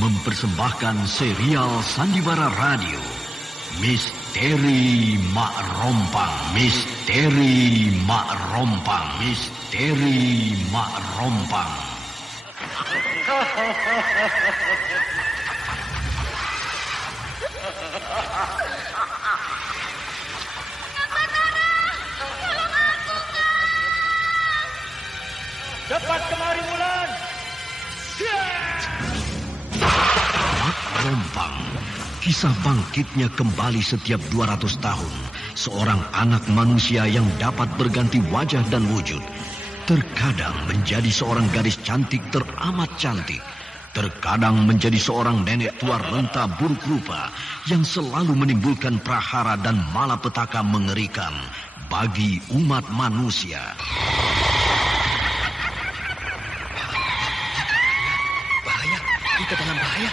mempersembahkan serial Sandiwara Radio Misteri Mak Rompang, Misteri Mak Rompang, Misteri Mak Rompang. Cepat kemari, Wulan. Mak Rompang. Kisah bangkitnya kembali setiap 200 tahun. Seorang anak manusia yang dapat berganti wajah dan wujud. Terkadang menjadi seorang gadis cantik teramat cantik. Terkadang menjadi seorang nenek tua renta buruk rupa yang selalu menimbulkan prahara dan malapetaka mengerikan bagi umat manusia. Bahaya, kita dalam bahaya.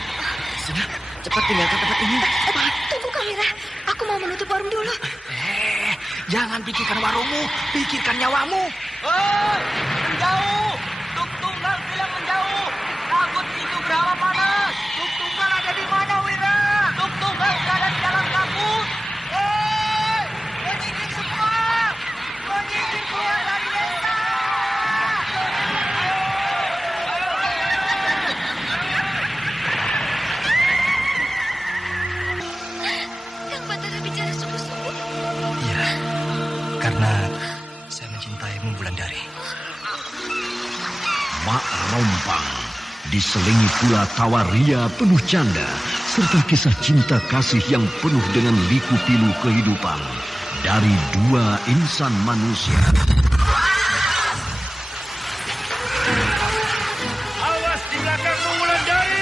Sudah, cepat tinggalkan tempat ini. Cepat. Tunggu, Kamira. Aku mau menutup warung dulu. Jangan pikirkan warungmu, pikirkan nyawamu. Hei, menjauh. Tuk Tunggal bilang menjauh. Takut itu berawa panas. Tuk Tunggal ada di mana, Wira? Tuk Tunggal berada di dalam kabut. Hei, penyisir semua. Penyisir keluar dari desa. Kang Batara bicara sungguh-sungguh. Iya, karena saya mencintaimu, Wulandari. Mak Rompang diselingi pula tawa ria penuh canda serta kisah cinta kasih yang penuh dengan liku-pilu kehidupan dari dua insan manusia. Awas di belakangmu, Wulandari.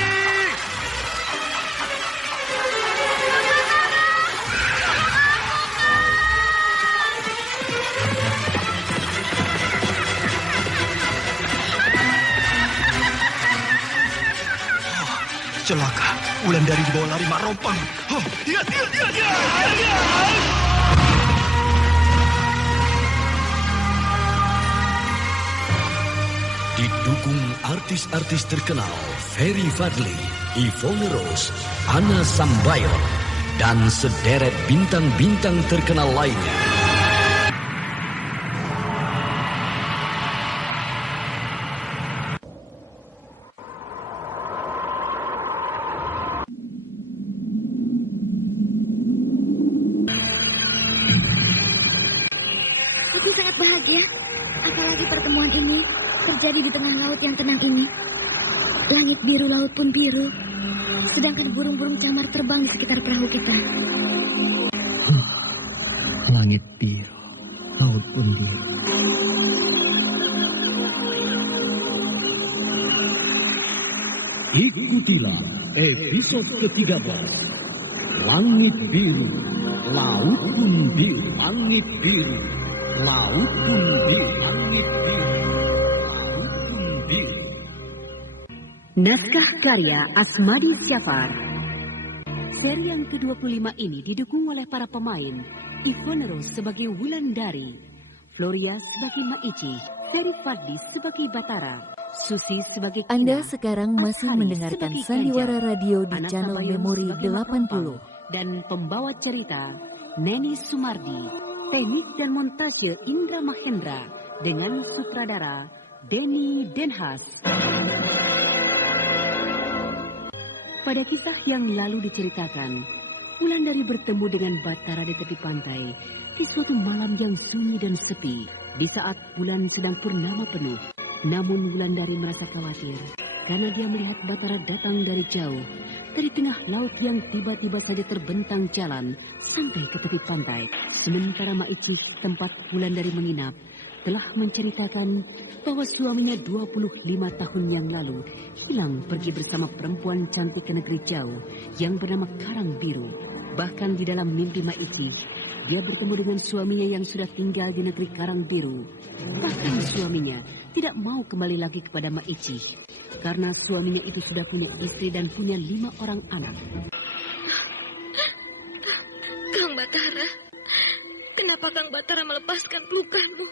Celaka, Wulandari dibawa lari Mak Rompang. Iya. Didukung artis-artis terkenal Ferry Fadli, Yvonne Rose, Anna Sambayon, dan sederet bintang-bintang terkenal lainnya. Aku sangat bahagia. Apalagi pertemuan ini terjadi di tengah laut yang tenang ini. Langit biru, laut pun biru. Sedangkan burung-burung camar terbang di sekitar perahu kita. Langit biru, laut pun biru. Ikutilah episode ke-13. Langit biru, laut pun biru. Langit biru, laut pun biru. Langit biru, laut pun biru. Naskah karya Asmadi Syafar. Seri yang ke-25 ini didukung oleh para pemain Yvonne Rose sebagai Wulandari, Floria sebagai Maici, Ferry Fadli sebagai Batara, Susi sebagai Kina, Anda sekarang masih Ashari mendengarkan sebagai Sandiwara Ganja, Radio di Anak channel Tabayun Memori sebagai Mak Rompang, 80. dan pembawa cerita Neni Sumardi, teknik dan montase Indra Mahendra dengan sutradara Denny Denhas. Pada kisah yang lalu diceritakan, Wulandari bertemu dengan Batara di tepi pantai di suatu malam yang sunyi dan sepi, di saat bulan sedang purnama penuh. Namun Wulandari merasa khawatir karena dia melihat Batara datang dari jauh, dari tengah laut yang tiba-tiba saja terbentang jalan sampai ke tepi pantai. Sementara Maici, tempat Wulandari menginap, telah menceritakan bahwa suaminya 25 tahun yang lalu hilang pergi bersama perempuan cantik ke negeri jauh yang bernama Karang Biru. Bahkan di dalam mimpi Maici, dia bertemu dengan suaminya yang sudah tinggal di negeri Karang Biru. Bahkan suaminya tidak mau kembali lagi kepada Maici karena suaminya itu sudah punya istri dan punya 5 orang anak. Kang Batara, kenapa Kang Batara melepaskan pelukanmu?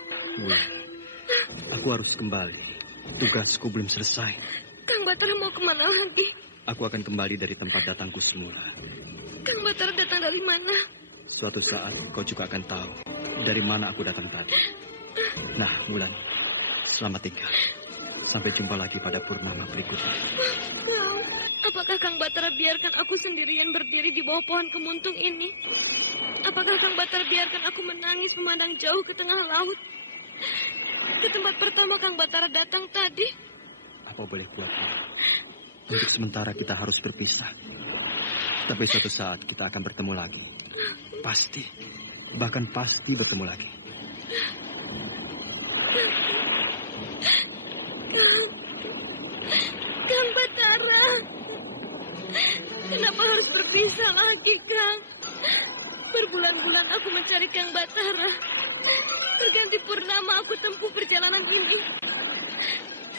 Aku harus kembali. Tugasku belum selesai. Kang Batara mau kemana lagi? Aku akan kembali dari tempat datangku semula. Kang Batara datang dari mana? Suatu saat kau juga akan tahu dari mana aku datang tadi. Nah, Wulan, selamat tinggal. Sampai jumpa lagi pada purnama berikutnya. Kang, apakah Kang Batara biarkan aku sendirian berdiri di bawah pohon kemuntung ini? Apakah Kang Batara biarkan aku menangis memandang jauh ke tengah laut? Ke tempat pertama Kang Batara datang tadi? Apa boleh buat kau? Untuk sementara kita harus berpisah. Tapi suatu saat kita akan bertemu lagi. Pasti. Bahkan pasti bertemu lagi. Kang Batara. Kenapa harus berpisah lagi, Kang? Berbulan-bulan aku mencari Kang Batara. Berganti purnama aku tempuh perjalanan ini.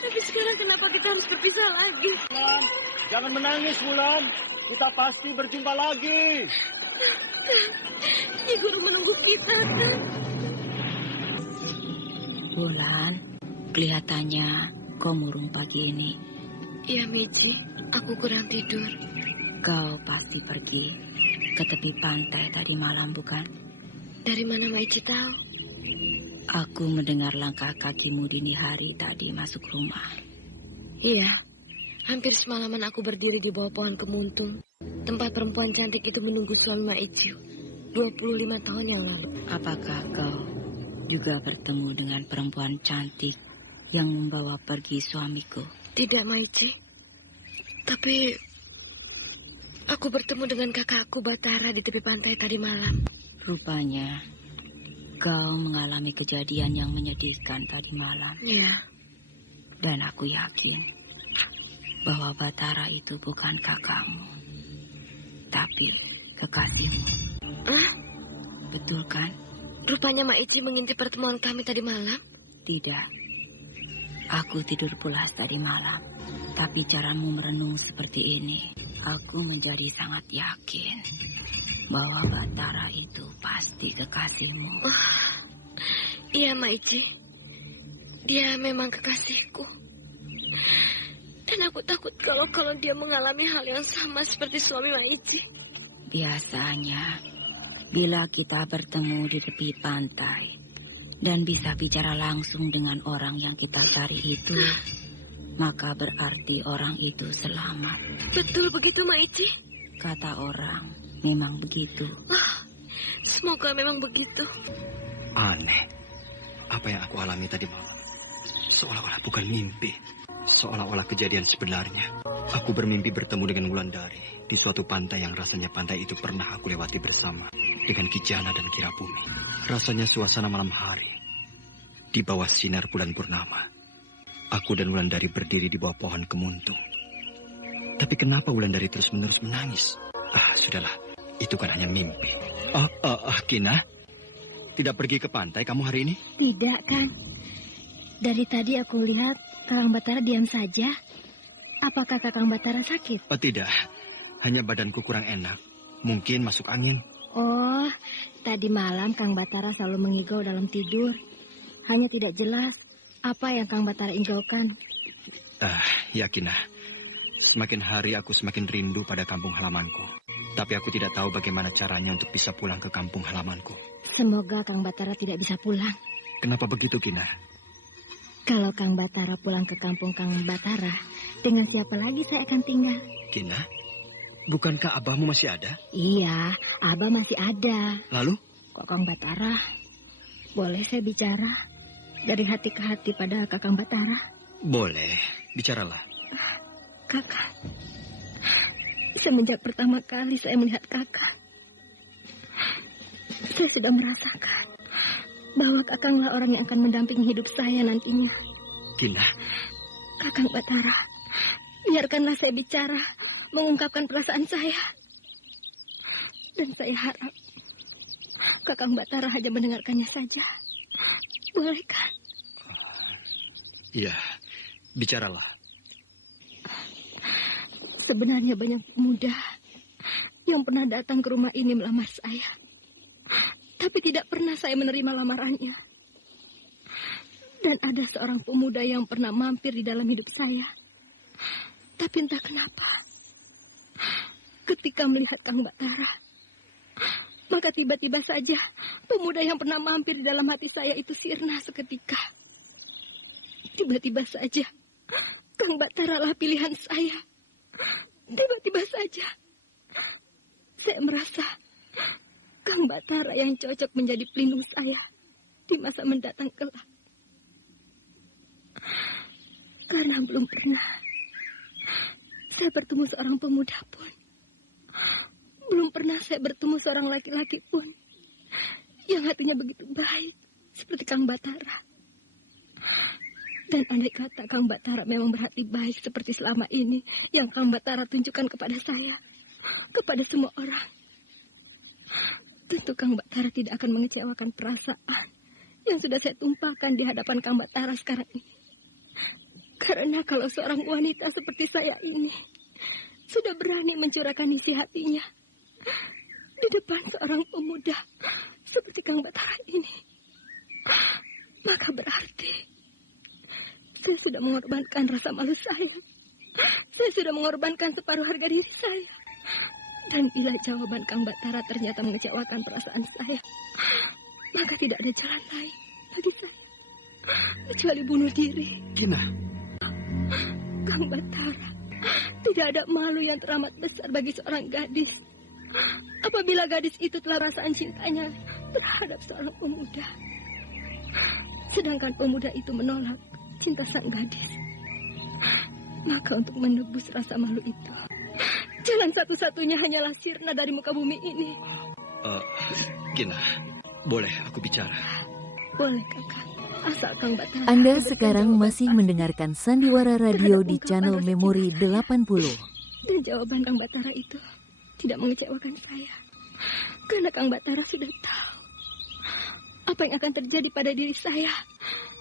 Tapi sekarang kenapa kita harus berpisah lagi? Wulan, jangan menangis, Wulan. Kita pasti berjumpa lagi. Nyi Guru menunggu kita, Kang. Wulan, kelihatannya kau murung pagi ini. Iya, Miji. Aku kurang tidur. Kau pasti pergi ke tepi pantai tadi malam, bukan? Dari mana Maici tahu? Aku mendengar langkah kakimu dini hari tadi masuk rumah. Iya. Hampir semalaman aku berdiri di bawah pohon kemuntung. Tempat perempuan cantik itu menunggu suami Maici 25 tahun yang lalu. Apakah kau juga bertemu dengan perempuan cantik yang membawa pergi suamiku? Tidak, Maici. Tapi aku bertemu dengan kakakku Batara di tepi pantai tadi malam. Rupanya kau mengalami kejadian yang menyedihkan tadi malam. Iya. Dan aku yakin bahwa Batara itu bukan kakakmu, tapi kekasihmu. Hah? Betul kan? Rupanya Maici mengintip pertemuan kami tadi malam. Tidak. Aku tidur pulas tadi malam. Tapi caramu merenung seperti ini, aku menjadi sangat yakin bahwa Batara itu pasti kekasihmu. Iya, Maici. Dia memang kekasihku. Dan aku takut kalau dia mengalami hal yang sama seperti suami Maici. Biasanya, bila kita bertemu di tepi pantai dan bisa bicara langsung dengan orang yang kita cari itu, maka berarti orang itu selamat. Betul begitu, Maici? Kata orang, memang begitu. Semoga memang begitu. Aneh. Apa yang aku alami tadi malam? Seolah-olah bukan mimpi. Seolah-olah kejadian sebenarnya. Aku bermimpi bertemu dengan Wulandari di suatu pantai yang rasanya pantai itu pernah aku lewati bersama dengan Kijana dan Kirabumi. Rasanya suasana malam hari di bawah sinar bulan purnama. Aku dan Wulandari berdiri di bawah pohon kemuntung. Tapi kenapa Wulandari terus-menerus menangis? Sudahlah. Itu kan hanya mimpi. Kina, tidak pergi ke pantai kamu hari ini? Tidak, Kang. Dari tadi aku lihat Kakang Batara diam saja. Apakah Kakang Batara sakit? Tidak. Hanya badanku kurang enak. Mungkin masuk angin. Oh, tadi malam Kang Batara selalu mengigau dalam tidur. Hanya tidak jelas apa yang Kang Batara igaukan. Ya, Kina. Semakin hari aku semakin rindu pada kampung halamanku. Tapi aku tidak tahu bagaimana caranya untuk bisa pulang ke kampung halamanku. Semoga Kang Batara tidak bisa pulang. Kenapa begitu, Kina? Kalau Kang Batara pulang ke kampung Kang Batara, dengan siapa lagi saya akan tinggal? Kina, bukankah abahmu masih ada? Iya, Abah masih ada. Lalu? Kok Kang Batara, boleh saya bicara dari hati ke hati pada Kakang Batara? Boleh, bicaralah. Kakak, semenjak pertama kali saya melihat kakak, saya sudah merasakan bahwa kakanglah orang yang akan mendampingi hidup saya nantinya. Kina. Kakang Batara, biarkanlah saya bicara, mengungkapkan perasaan saya. Dan saya harap Kakang Batara hanya mendengarkannya saja. Bolehkah? Iya, bicaralah. Sebenarnya banyak pemuda yang pernah datang ke rumah ini melamar saya. Tapi tidak pernah saya menerima lamarannya. Dan ada seorang pemuda yang pernah mampir di dalam hidup saya. Tapi entah kenapa, ketika melihat Kang Batara, maka tiba-tiba saja pemuda yang pernah mampir di dalam hati saya itu sirna seketika. Tiba-tiba saja Kang Batara lah pilihan saya. Tiba-tiba saja saya merasa Kang Batara yang cocok menjadi pelindung saya di masa mendatang kelak. Karena belum pernah saya bertemu seorang pemuda pun, belum pernah saya bertemu seorang laki-laki pun yang hatinya begitu baik seperti Kang Batara. Dan andai kata Kang Batara memang berhati baik seperti selama ini yang Kang Batara tunjukkan kepada saya, kepada semua orang, tentu Kang Batara tidak akan mengecewakan perasaan yang sudah saya tumpahkan di hadapan Kang Batara sekarang ini. Karena kalau seorang wanita seperti saya ini sudah berani mencurahkan isi hatinya di depan seorang pemuda seperti Kang Batara ini, maka berarti saya sudah mengorbankan rasa malu saya. Saya sudah mengorbankan separuh harga diri saya. Dan bila jawaban Kang Batara ternyata mengecewakan perasaan saya, maka tidak ada jalan lain bagi saya kecuali bunuh diri. Kina. Kang Batara, tidak ada malu yang teramat besar bagi seorang gadis apabila gadis itu telah perasaan cintanya terhadap seorang pemuda, sedangkan pemuda itu menolak cinta sang gadis. Maka untuk menebus rasa malu itu, jalan satu-satunya hanyalah sirna dari muka bumi ini. Kina, boleh aku bicara? Boleh, Kakak. Asal Kang Batara. Anda sekarang masih mendengarkan Sandiwara Radio di channel Memori 80. Dan jawaban Kang Batara itu tidak mengecewakan saya. Karena Kang Batara sudah tahu apa yang akan terjadi pada diri saya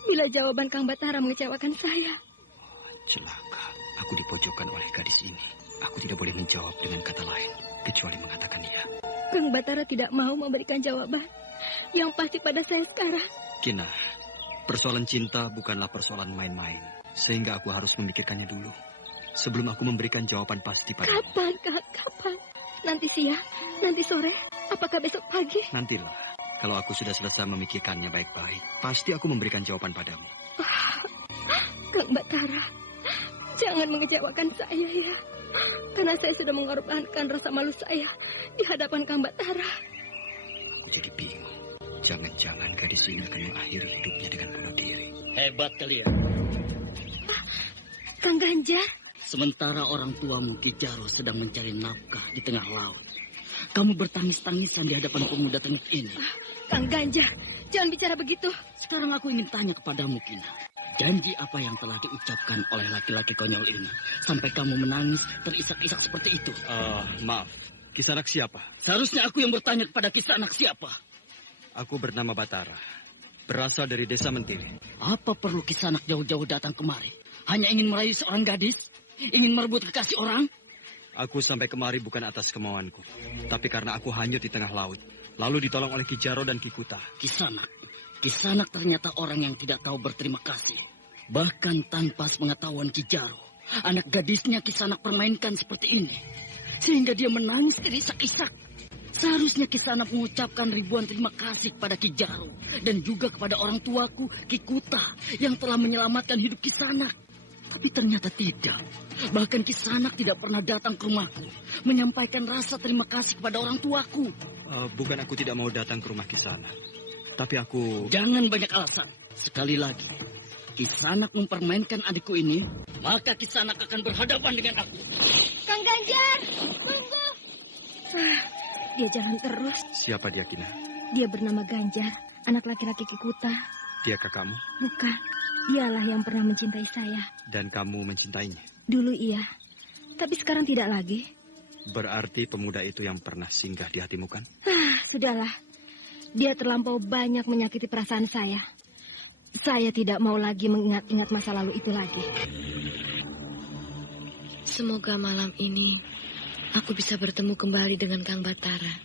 bila jawaban Kang Batara mengecewakan saya. Celaka, aku dipojokkan oleh gadis ini. Aku tidak boleh menjawab dengan kata lain, kecuali mengatakan iya. Kang Batara tidak mau memberikan jawaban yang pasti pada saya sekarang. Kina, persoalan cinta bukanlah persoalan main-main, sehingga aku harus memikirkannya dulu sebelum aku memberikan jawaban pasti padamu. Kapan, Kak? Kapan? Nanti siang? Nanti sore? Apakah besok pagi? Nantilah. Kalau aku sudah selesai memikirkannya baik-baik, pasti aku memberikan jawaban padamu. Kang Batara, jangan mengecewakan saya ya. Karena saya sudah mengorbankan rasa malu saya di hadapan Kang Batara. Aku jadi bingung. Jangan-jangan gadis ini akan mengakhiri hidupnya dengan bunuh diri. Hebat kalian. Kang Ganjar. Sementara orang tuamu Ki Jaro sedang mencari nafkah di tengah laut, kamu bertangis-tangisan di hadapan pemuda tengik ini. Kang Ganjar, jangan bicara begitu. Sekarang aku ingin tanya kepadamu, Kina. Janji apa yang telah diucapkan oleh laki-laki konyol ini sampai kamu menangis terisak-isak seperti itu? Maaf, Kisanak siapa? Seharusnya aku yang bertanya kepada Kisanak siapa? Aku bernama Batara, berasal dari desa Mentiri. Apa perlu Kisanak jauh-jauh datang kemari? Hanya ingin merayu seorang gadis? Ingin merebut kekasih orang? Aku sampai kemari bukan atas kemauanku, tapi karena aku hanyut di tengah laut, lalu ditolong oleh Ki Jaro dan Ki Kuta. Kisanak ternyata orang yang tidak tahu berterima kasih. Bahkan tanpa pengetahuan Ki Jaro, anak gadisnya Kisanak permainkan seperti ini, sehingga dia menangis terisak-isak. Seharusnya Kisanak mengucapkan ribuan terima kasih kepada Ki Jaro dan juga kepada orang tuaku Ki Kuta yang telah menyelamatkan hidup Kisanak. Tapi ternyata tidak. Bahkan Kisanak tidak pernah datang ke rumahku menyampaikan rasa terima kasih kepada orang tuaku. Bukan aku tidak mau datang ke rumah Kisanak, tapi aku... Jangan banyak alasan. Sekali lagi, Kisanak mempermainkan adikku ini, maka Kisanak akan berhadapan dengan aku. Kang Ganjar, tunggu. Dia jalan terus. Siapa dia, Kina? Dia bernama Ganjar, anak laki-laki Ki Kuta. Dia kakakmu? Bukan, dialah yang pernah mencintai saya. Dan kamu mencintainya? Dulu iya, tapi sekarang tidak lagi. Berarti pemuda itu yang pernah singgah di hatimu kan? Sudahlah, dia terlampau banyak menyakiti perasaan saya. Saya tidak mau lagi mengingat-ingat masa lalu itu lagi. Semoga malam ini aku bisa bertemu kembali dengan Kang Batara.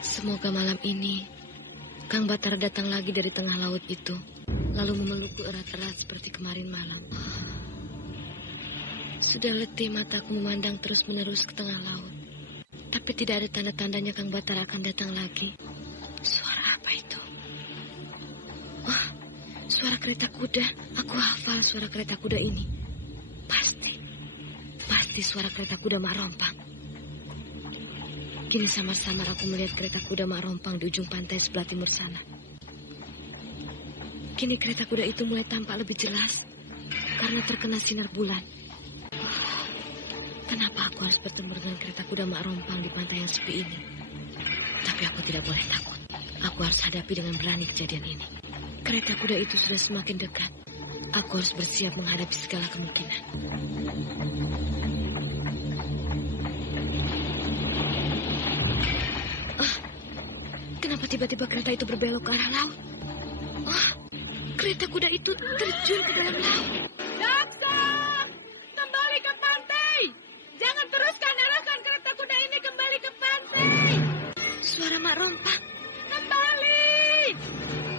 Semoga malam ini Kang Batara datang lagi dari tengah laut itu, lalu memelukku erat-erat seperti kemarin malam. Sudah letih mataku memandang terus-menerus ke tengah laut. Tapi tidak ada tanda-tandanya Kang Batara akan datang lagi. Suara apa itu? Wah, suara kereta kuda. Aku hafal suara kereta kuda ini. Pasti suara kereta kuda Mak Rompang. Kini samar-samar aku melihat kereta kuda Mak Rompang di ujung pantai sebelah timur sana. Kini kereta kuda itu mulai tampak lebih jelas karena terkena sinar bulan. Kenapa aku harus bertemu dengan kereta kuda Mak Rompang di pantai yang sepi ini? Tapi aku tidak boleh takut. Aku harus hadapi dengan berani kejadian ini. Kereta kuda itu sudah semakin dekat. Aku harus bersiap menghadapi segala kemungkinan. Kenapa tiba-tiba kereta itu berbelok ke arah laut? Kereta kuda itu terjun ke dalam laut. Daksa! Kembali ke pantai! Jangan teruskan arahkan kereta kuda ini kembali ke pantai! Suara Mak Rompang. Kembali!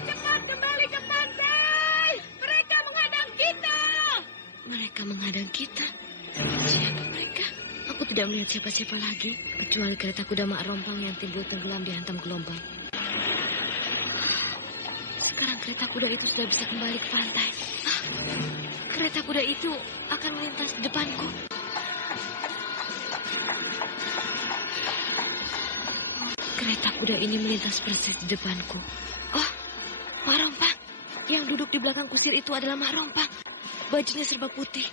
Cepat kembali ke pantai! Mereka menghadang kita! Mereka menghadang kita? Siapa mereka? Aku tidak melihat siapa-siapa lagi, kecuali kereta kuda Mak Rompang yang timbul tenggelam dihantam gelombang. Sekarang kereta kuda itu sudah bisa kembali ke pantai. Kereta kuda itu akan melintas di depanku. Kereta kuda ini melintas persis di depanku. Oh, Mak Rompang. Yang duduk di belakang kusir itu adalah Mak Rompang. Bajunya serba putih.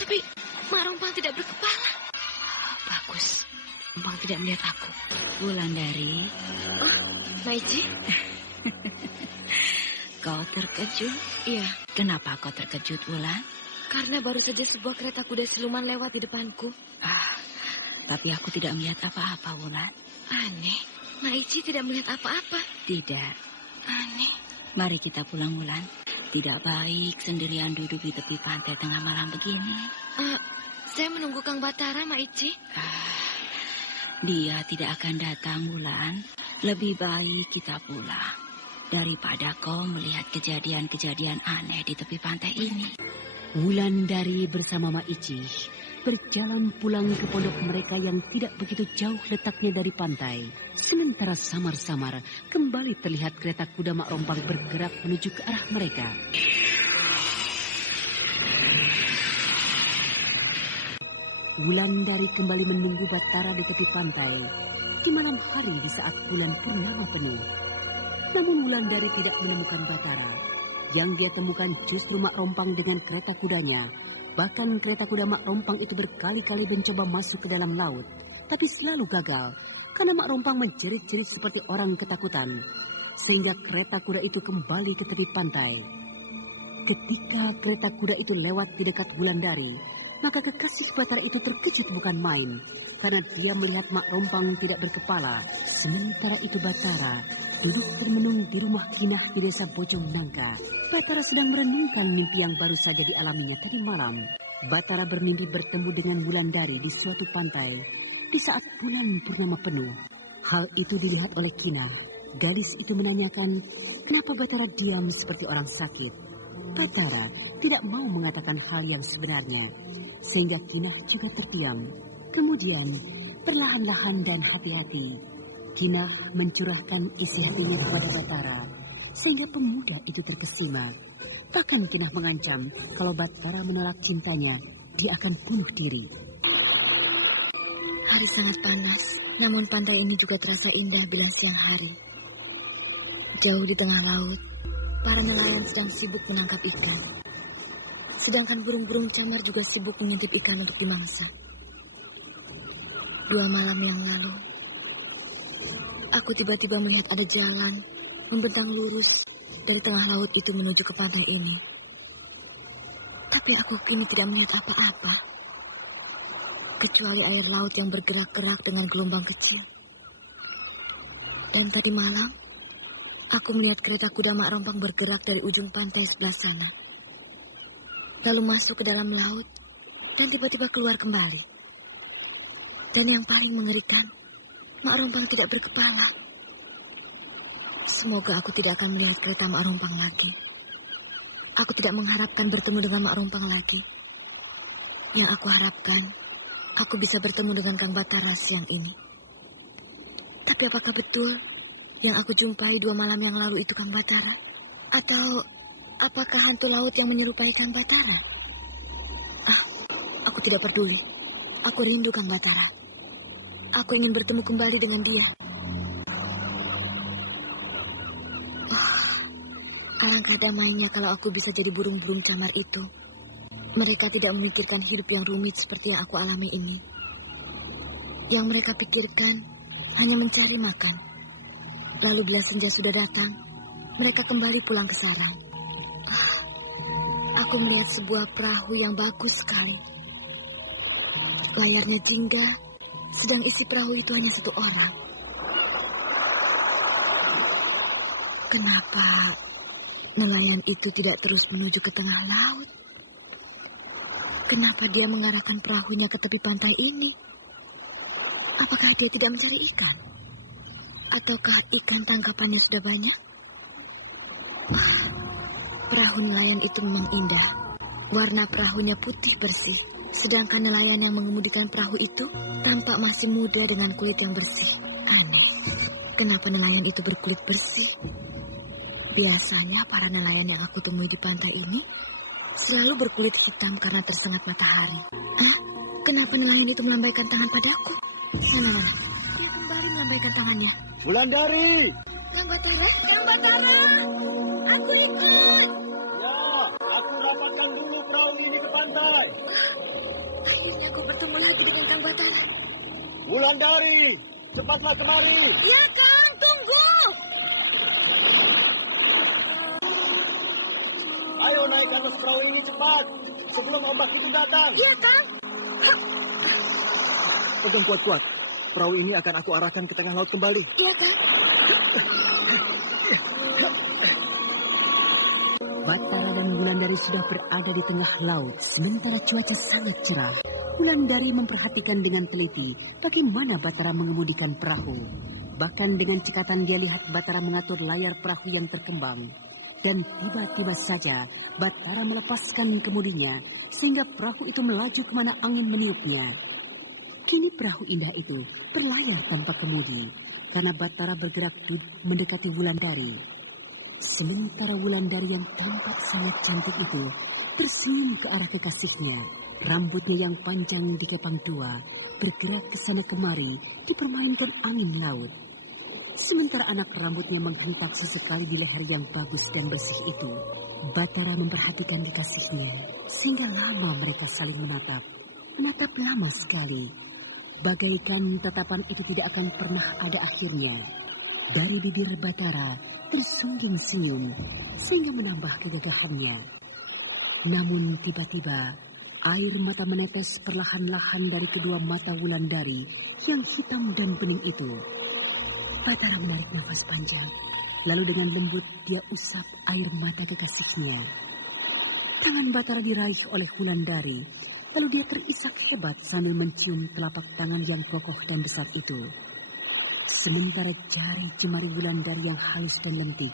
Tapi Mak Rompang tidak berkepala. Bagus. Rompang tidak melihat aku. Wulandari. Maici. Kau terkejut? Iya. Kenapa kau terkejut, Wulan? Karena baru saja sebuah kereta kuda siluman lewat di depanku. Tapi aku tidak melihat apa-apa, Wulan. Aneh. Maici tidak melihat apa-apa. Tidak. Aneh. Mari kita pulang, Wulan. Tidak baik sendirian duduk di tepi pantai tengah malam begini. Saya menunggu Kang Batara, Maici. Dia tidak akan datang, Wulan. Lebih baik kita pulang daripada kau melihat kejadian-kejadian aneh di tepi pantai ini. Wulandari bersama Maici berjalan pulang ke pondok mereka yang tidak begitu jauh letaknya dari pantai. Sementara samar-samar kembali terlihat kereta kuda Mak Rompang bergerak menuju ke arah mereka. Wulandari kembali menunggu Batara di tepi pantai di malam hari di saat bulan purnama penuh. Namun Wulandari tidak menemukan Batara. Yang dia temukan justru Mak Rompang dengan kereta kudanya. Bahkan kereta kuda Mak Rompang itu berkali-kali mencoba masuk ke dalam laut, tapi selalu gagal karena Mak Rompang menjerit-jerit seperti orang ketakutan, sehingga kereta kuda itu kembali ke tepi pantai. Ketika kereta kuda itu lewat di dekat Wulandari, maka kekasih Batara itu terkejut bukan main, karena dia melihat Mak Rompang tidak berkepala. Sementara itu Batara duduk termenung di rumah Kinah di desa Bojong Nangka. Batara sedang merenungkan mimpi yang baru saja dialaminya tadi malam. Batara bermimpi bertemu dengan Wulandari di suatu pantai di saat bulan purnama penuh. Hal itu dilihat oleh Kinah. Gadis itu menanyakan kenapa Batara diam seperti orang sakit. Batara tidak mau mengatakan hal yang sebenarnya, sehingga Kinah juga terdiam. Kemudian perlahan-lahan dan hati-hati Kinah mencurahkan isi hatinya kepada Batara, sehingga pemuda itu terkesima. Bahkan Kinah mengancam kalau Batara menolak cintanya, dia akan bunuh diri. Hari sangat panas, namun pantai ini juga terasa indah bila siang hari. Jauh di tengah laut, para nelayan sedang sibuk menangkap ikan. Sedangkan burung-burung camar juga sibuk mengintip ikan untuk dimangsa. 2 malam yang lalu, aku tiba-tiba melihat ada jalan membentang lurus dari tengah laut itu menuju ke pantai ini. Tapi aku kini tidak melihat apa-apa, kecuali air laut yang bergerak-gerak dengan gelombang kecil. Dan tadi malam, aku melihat kereta kuda Mak Rompang bergerak dari ujung pantai sebelah sana, lalu masuk ke dalam laut, dan tiba-tiba keluar kembali. Dan yang paling mengerikan, Mak Rompang tidak berkepala. Semoga aku tidak akan melihat kereta Mak Rompang lagi. Aku tidak mengharapkan bertemu dengan Mak Rompang lagi. Yang aku harapkan, aku bisa bertemu dengan Kang Batara siang ini. Tapi apakah betul yang aku jumpai 2 malam yang lalu itu Kang Batara? Atau apakah hantu laut yang menyerupai Kang Batara? Aku tidak peduli. Aku rindu Kang Batara. Aku ingin bertemu kembali dengan dia. Alangkah damainya kalau aku bisa jadi burung-burung camar itu. Mereka tidak memikirkan hidup yang rumit seperti yang aku alami ini. Yang mereka pikirkan hanya mencari makan. Lalu bila senja sudah datang, mereka kembali pulang ke sarang. Aku melihat sebuah perahu yang bagus sekali. Layarnya jingga, sedang isi perahu itu hanya 1 orang. Kenapa nelayan itu tidak terus menuju ke tengah laut? Kenapa dia mengarahkan perahunya ke tepi pantai ini? Apakah dia tidak mencari ikan? Ataukah ikan tangkapannya sudah banyak? Perahu nelayan itu memang indah. Warna perahunya putih bersih. Sedangkan nelayan yang mengemudikan perahu itu tampak masih muda dengan kulit yang bersih. Aneh, kenapa nelayan itu berkulit bersih? Biasanya para nelayan yang aku temui di pantai ini selalu berkulit hitam karena tersengat matahari. Kenapa nelayan itu melambaikan tangan padaku? Mana? Dia kembali melambaikan tangannya. Wulandari! Kang Batara, Kang Batara! Aku ikut! Ya, aku dapatkan dulu perahu ini ke pantai. Akhirnya aku bertemu lagi dengan Kang Batara. Wulandari, cepatlah kemari. Ya, Kang, tunggu! Ayo naikkan perahu ini cepat, sebelum ombak itu datang. Ya, Kang. Pegang kuat-kuat. Perahu ini akan aku arahkan ke tengah laut kembali. Iya, Kang. Batara dan Wulandari sudah berada di tengah laut, sementara cuaca sangat cerah. Wulandari memperhatikan dengan teliti bagaimana Batara mengemudikan perahu. Bahkan dengan cekatan dia lihat Batara mengatur layar perahu yang terkembang. Dan tiba-tiba saja Batara melepaskan kemudinya, sehingga perahu itu melaju kemana angin meniupnya. Kini perahu indah itu berlayar tanpa kemudi, karena Batara bergerak mendekati Wulandari. Sementara Wulandari yang tampak sangat cantik itu tersenyum ke arah kekasihnya. Rambutnya yang panjang dikepang 2, bergerak ke sana kemari, dipermainkan angin laut. Sementara anak rambutnya menghentak sesekali di leher yang bagus dan bersih itu, Batara memperhatikan kekasihnya, sehingga lama mereka saling menatap. Menatap lama sekali, bagaikan tatapan itu tidak akan pernah ada akhirnya. Dari bibir Batara tersungging senyum, sehingga menambah kegagahannya. Namun tiba-tiba, air mata menetes perlahan-lahan dari kedua mata Wulandari yang hitam dan bening itu. Batara menarik nafas panjang, lalu dengan lembut dia usap air mata kekasihnya. Tangan Batara diraih oleh Wulandari, lalu dia terisak hebat sambil mencium telapak tangan yang kokoh dan besar itu. Sementara jari jemari Wulandari yang halus dan lentik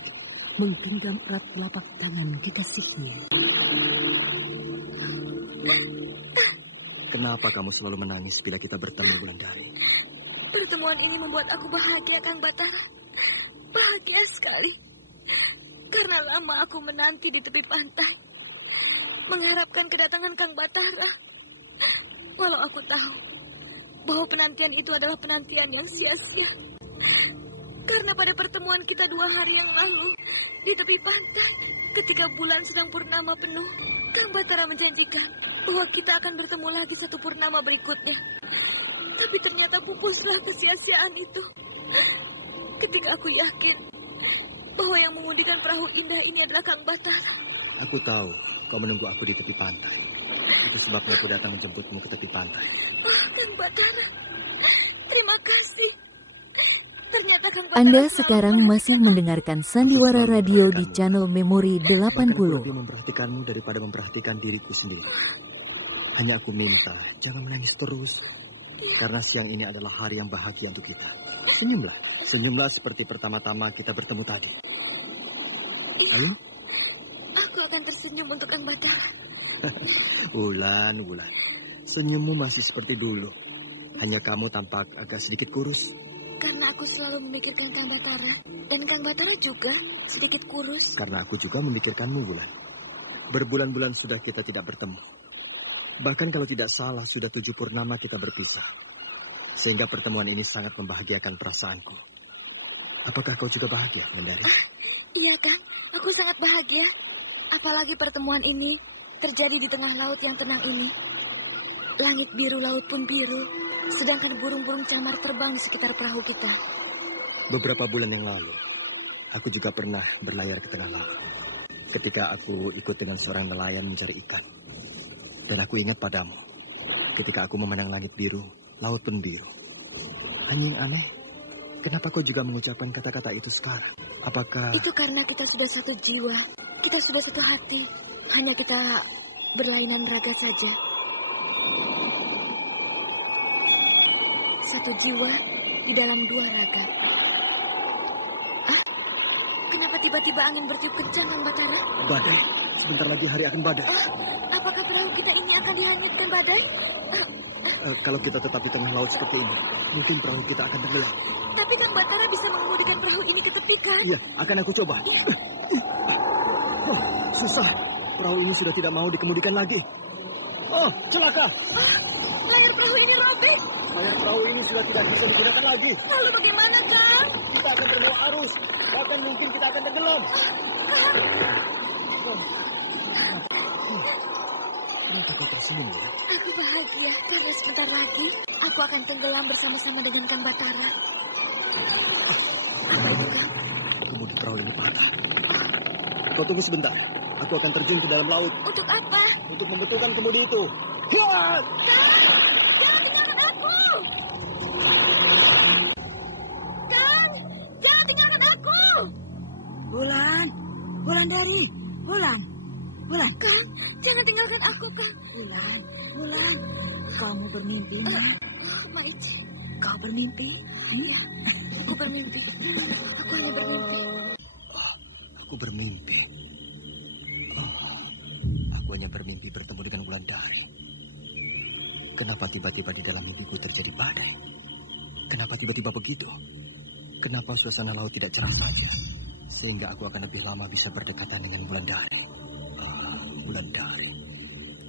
menggenggam erat telapak tangan kekasihnya. Kenapa kamu selalu menangis bila kita bertemu, Wulandari? Pertemuan ini membuat aku bahagia, Kang Batara. Bahagia sekali. Karena lama aku menanti di tepi pantai, mengharapkan kedatangan Kang Batara. Walau aku tahu bahwa penantian itu adalah penantian yang sia-sia. Karena pada pertemuan kita 2 hari yang lalu di tepi pantai, ketika bulan sedang purnama penuh, Kang Batara menjanjikan bahwa kita akan bertemu lagi 1 purnama berikutnya. Tapi ternyata pupuslah kesia-siaan itu. Ketika aku yakin bahwa yang mengemudikan perahu indah ini adalah Kang Batara. Aku tahu kau menunggu aku di tepi pantai. Itu sebabnya aku datang menjemputmu ke tepi pantai. Kang Batara, terima kasih. Ternyata Kang Batara. Anda sekarang masih mendengarkan Sandiwara Radio di channel Memori 80. Lebih memperhatikanmu daripada memperhatikan diriku sendiri. Hanya aku minta, jangan menangis terus. Karena siang ini adalah hari yang bahagia untuk kita. Senyumlah. Senyumlah seperti pertama-tama kita bertemu tadi. Ayo. Aku akan tersenyum untuk Kang Batara. Wulan. Senyummu masih seperti dulu. Hanya kamu tampak agak sedikit kurus. Karena aku selalu memikirkan Kang Batara. Dan Kang Batara juga sedikit kurus. Karena aku juga memikirkanmu, Wulan. Berbulan-bulan sudah kita tidak bertemu. Bahkan kalau tidak salah, sudah 7 purnama kita berpisah. Sehingga pertemuan ini sangat membahagiakan perasaanku. Apakah kau juga bahagia, Wulandari? Iya, Kang. Aku sangat bahagia. Apalagi pertemuan ini terjadi di tengah laut yang tenang ini. Langit biru, laut pun biru. Sedangkan burung-burung camar terbang di sekitar perahu kita. Beberapa bulan yang lalu, aku juga pernah berlayar ke tengah laut. Ketika aku ikut dengan seorang nelayan mencari ikan. Dan aku ingat padamu, ketika aku memandang langit biru, laut pun biru. Hanya yang aneh, kenapa kau juga mengucapkan kata-kata itu sekarang? Apakah... Itu karena kita sudah satu jiwa. Kita sudah satu hati. Hanya kita berlainan raga saja. Satu jiwa di dalam 2 raga. Kenapa tiba-tiba angin bertiup kencang, Kang Batara? Badai. Sebentar lagi hari akan badai. Apakah perahu kita ini akan dihanyutkan badai? Kalau kita tetap di tengah laut seperti ini, mungkin perahu kita akan tenggelam. Tapi Kang Batara bisa mengemudikan perahu ini ke tepi, kan? Iya, akan aku coba. Susah. Perahu ini sudah tidak mau dikemudikan lagi. Oh, celaka. Layar perahu ini robek. Layar perahu ini sudah tidak bisa digunakan lagi. Lalu bagaimana, Kang? Kita akan terbawa arus. Bahkan mungkin kita akan tenggelam. Kenapa kau tersenyum, ya? Aku bahagia karena sebentar lagi aku akan tenggelam bersama-sama dengan Kang Batara. Apa itu, Kang? Kemudi perahu ini patah. Kau tunggu sebentar. Aku akan terjun ke dalam laut. Untuk apa? Untuk membetulkan kemudi itu. Ya! Jangan tinggalkan aku! Kang! Jangan tinggalkan aku! Wulandari, Wulan. Kang, jangan tinggalkan aku, Kang. Wulan, kamu bermimpi, Maici. Kau bermimpi? Iya, aku bermimpi. Aku hanya bermimpi. Aku bermimpi. Aku hanya bermimpi bertemu dengan Wulandari. Kenapa tiba-tiba di dalam mimpiku terjadi badai? Kenapa tiba-tiba begitu? Kenapa suasana laut tidak cerah saja? Sehingga aku akan lebih lama bisa berdekatan dengan Wulandari. Wulandari,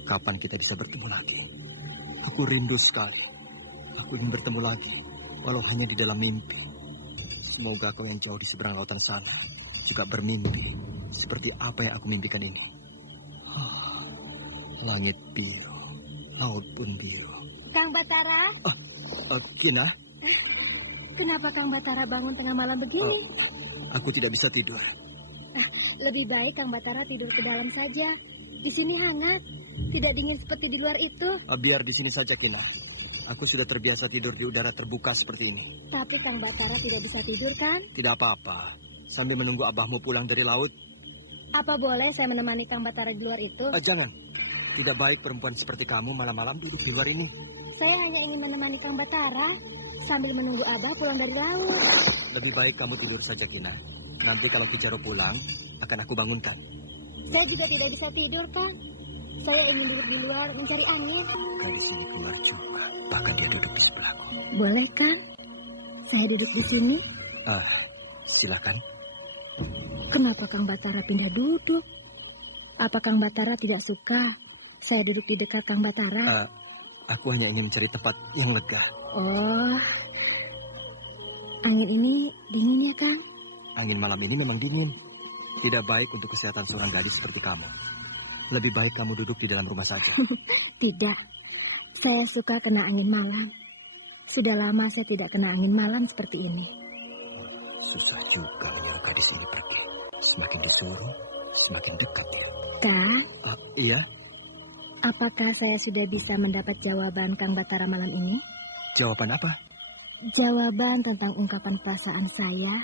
kapan kita bisa bertemu lagi? Aku rindu sekali. Aku ingin bertemu lagi, walau hanya di dalam mimpi. Semoga kau yang jauh di seberang lautan sana juga bermimpi seperti apa yang aku mimpikan ini. Langit biru, laut pun biru. Kang Batara? Kina? Kenapa Kang Batara bangun tengah malam begini? Aku tidak bisa tidur. Lebih baik Kang Batara tidur ke dalam saja. Di sini hangat, tidak dingin seperti di luar itu. Biar di sini saja, Kina. Aku sudah terbiasa tidur di udara terbuka seperti ini. Tapi Kang Batara tidak bisa tidur, kan? Tidak apa-apa. Sambil menunggu abahmu pulang dari laut. Apa boleh saya menemani Kang Batara di luar itu? Jangan. Tidak baik perempuan seperti kamu malam-malam duduk di luar ini. Saya hanya ingin menemani Kang Batara sambil menunggu Abah pulang dari laut. Lebih baik kamu tidur saja, Kina. Nanti kalau Kijaro pulang, akan aku bangunkan. Saya juga tidak bisa tidur, Kang. Saya ingin duduk di luar mencari angin. Dari sini keluar juga. Bahkan dia duduk di sebelahku. Boleh, Kang? Saya duduk di sini? Silakan. Kenapa Kang Batara pindah duduk? Apa Kang Batara tidak suka saya duduk di dekat Kang Batara? Aku hanya ingin mencari tempat yang lega. Oh, angin ini dingin ya, Kang? Angin malam ini memang dingin. Tidak baik untuk kesehatan seorang gadis seperti kamu. Lebih baik kamu duduk di dalam rumah saja. Tidak. Saya suka kena angin malam. Sudah lama saya tidak kena angin malam seperti ini. Susah juga menyuruh gadis ini pergi. Semakin disuruh, semakin dekat ya. Kang? Iya? Apakah saya sudah bisa mendapat jawaban Kang Batara malam ini? Jawaban apa? Jawaban tentang ungkapan perasaan saya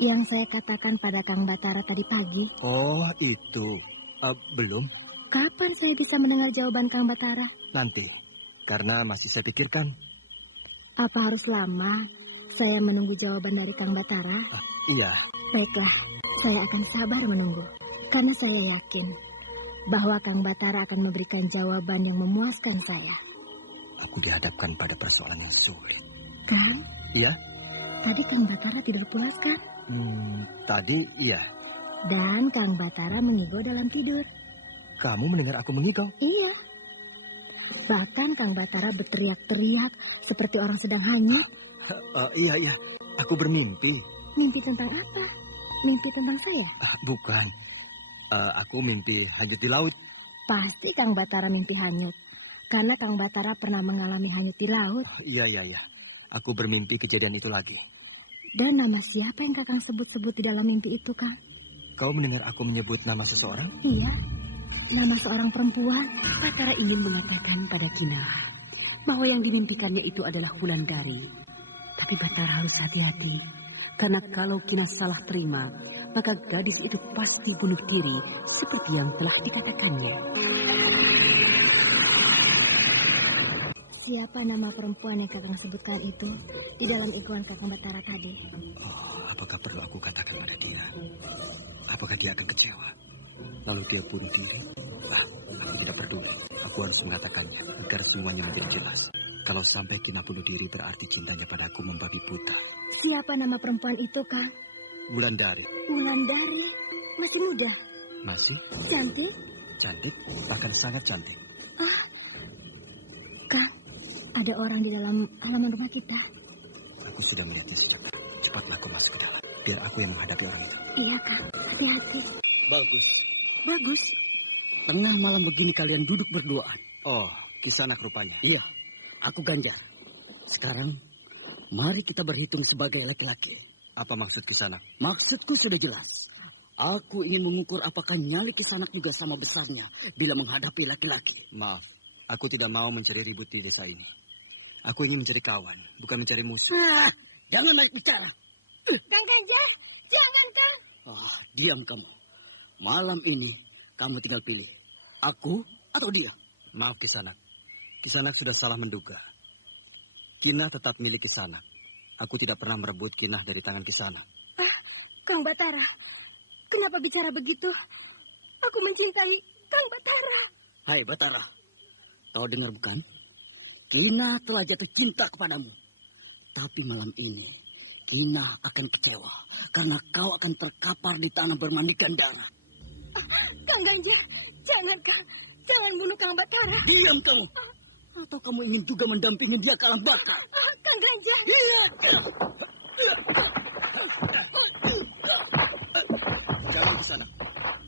yang saya katakan pada Kang Batara tadi pagi. Oh, itu. Belum. Kapan saya bisa mendengar jawaban Kang Batara? Nanti, karena masih saya pikirkan. Apa harus lama saya menunggu jawaban dari Kang Batara? Iya. Baiklah, saya akan sabar menunggu. Karena saya yakin bahwa Kang Batara akan memberikan jawaban yang memuaskan saya. Aku dihadapkan pada persoalan yang sulit. Kang? Iya? Tadi Kang Batara tidur pulas kan? Tadi iya. Dan Kang Batara mengigau dalam tidur. Kamu mendengar aku mengigau? Iya. Bahkan Kang Batara berteriak-teriak seperti orang sedang hanyut. Iya. Aku bermimpi. Mimpi tentang apa? Mimpi tentang saya? Bukan. Aku mimpi hanyut di laut. Pasti Kang Batara mimpi hanyut. Karena Kang Batara pernah mengalami hanyut di laut. Iya. Aku bermimpi kejadian itu lagi. Dan nama siapa yang Kakang sebut-sebut di dalam mimpi itu, Kang? Kau mendengar aku menyebut nama seseorang? Iya. Nama seorang perempuan. Batara ingin mengatakan pada Kinah bahwa yang dimimpikannya itu adalah Wulandari. Tapi Batara harus hati-hati. Karena kalau Kinah salah terima, maka gadis itu pasti bunuh diri seperti yang telah dikatakannya. Siapa nama perempuan yang Kakang sebutkan itu di dalam iguan Kakang Batara tadi? Apakah perlu aku katakan pada dia? Apakah dia akan kecewa? Lalu dia bunuh diri? Aku tidak peduli. Aku harus mengatakannya agar semuanya menjadi jelas. Kalau sampai Kinah bunuh diri berarti cintanya padaku membabi buta. Siapa nama perempuan itu, Kang? Wulandari. Wulandari? Masih muda? Masih? Cantik? Cantik, bahkan sangat cantik. Kang, ada orang di dalam halaman rumah kita. Aku sudah melihatnya sejak tadi. Cepatlah kau masuk ke dalam. Biar aku yang menghadapi orang itu. Iya, Kang. Hati-hati. Bagus. Tengah malam begini kalian duduk berduaan. Oh, Kisanak rupanya. Iya, aku Ganjar. Sekarang, mari kita berhitung sebagai laki-laki. Apa maksud Kisanak? Maksudku sudah jelas. Aku ingin mengukur apakah nyali Kisanak juga sama besarnya bila menghadapi laki-laki. Maaf, aku tidak mau mencari ribut di desa ini. Aku ingin mencari kawan, bukan mencari musuh. Jangan banyak bicara. Kang Ganjar, jangan, Kang. Diam kamu. Malam ini, kamu tinggal pilih. Aku atau dia? Maaf Kisanak. Kisanak sudah salah menduga. Kinah tetap milik Kisanak. Aku tidak pernah merebut Kinah dari tangan Kisanak. Kang Batara, kenapa bicara begitu? Aku mencintai Kang Batara. Hai Batara, kau dengar bukan? Kinah telah jatuh cinta kepadamu. Tapi malam ini, Kinah akan kecewa karena kau akan terkapar di tanah bermandikan darah. Kang Ganjar, jangan, Kang. Jangan bunuh Kang Batara. Diam kamu. Atau kamu ingin juga mendampingi dia ke alam baka? Kang Ganjar. Iya. Jangan Kisanak.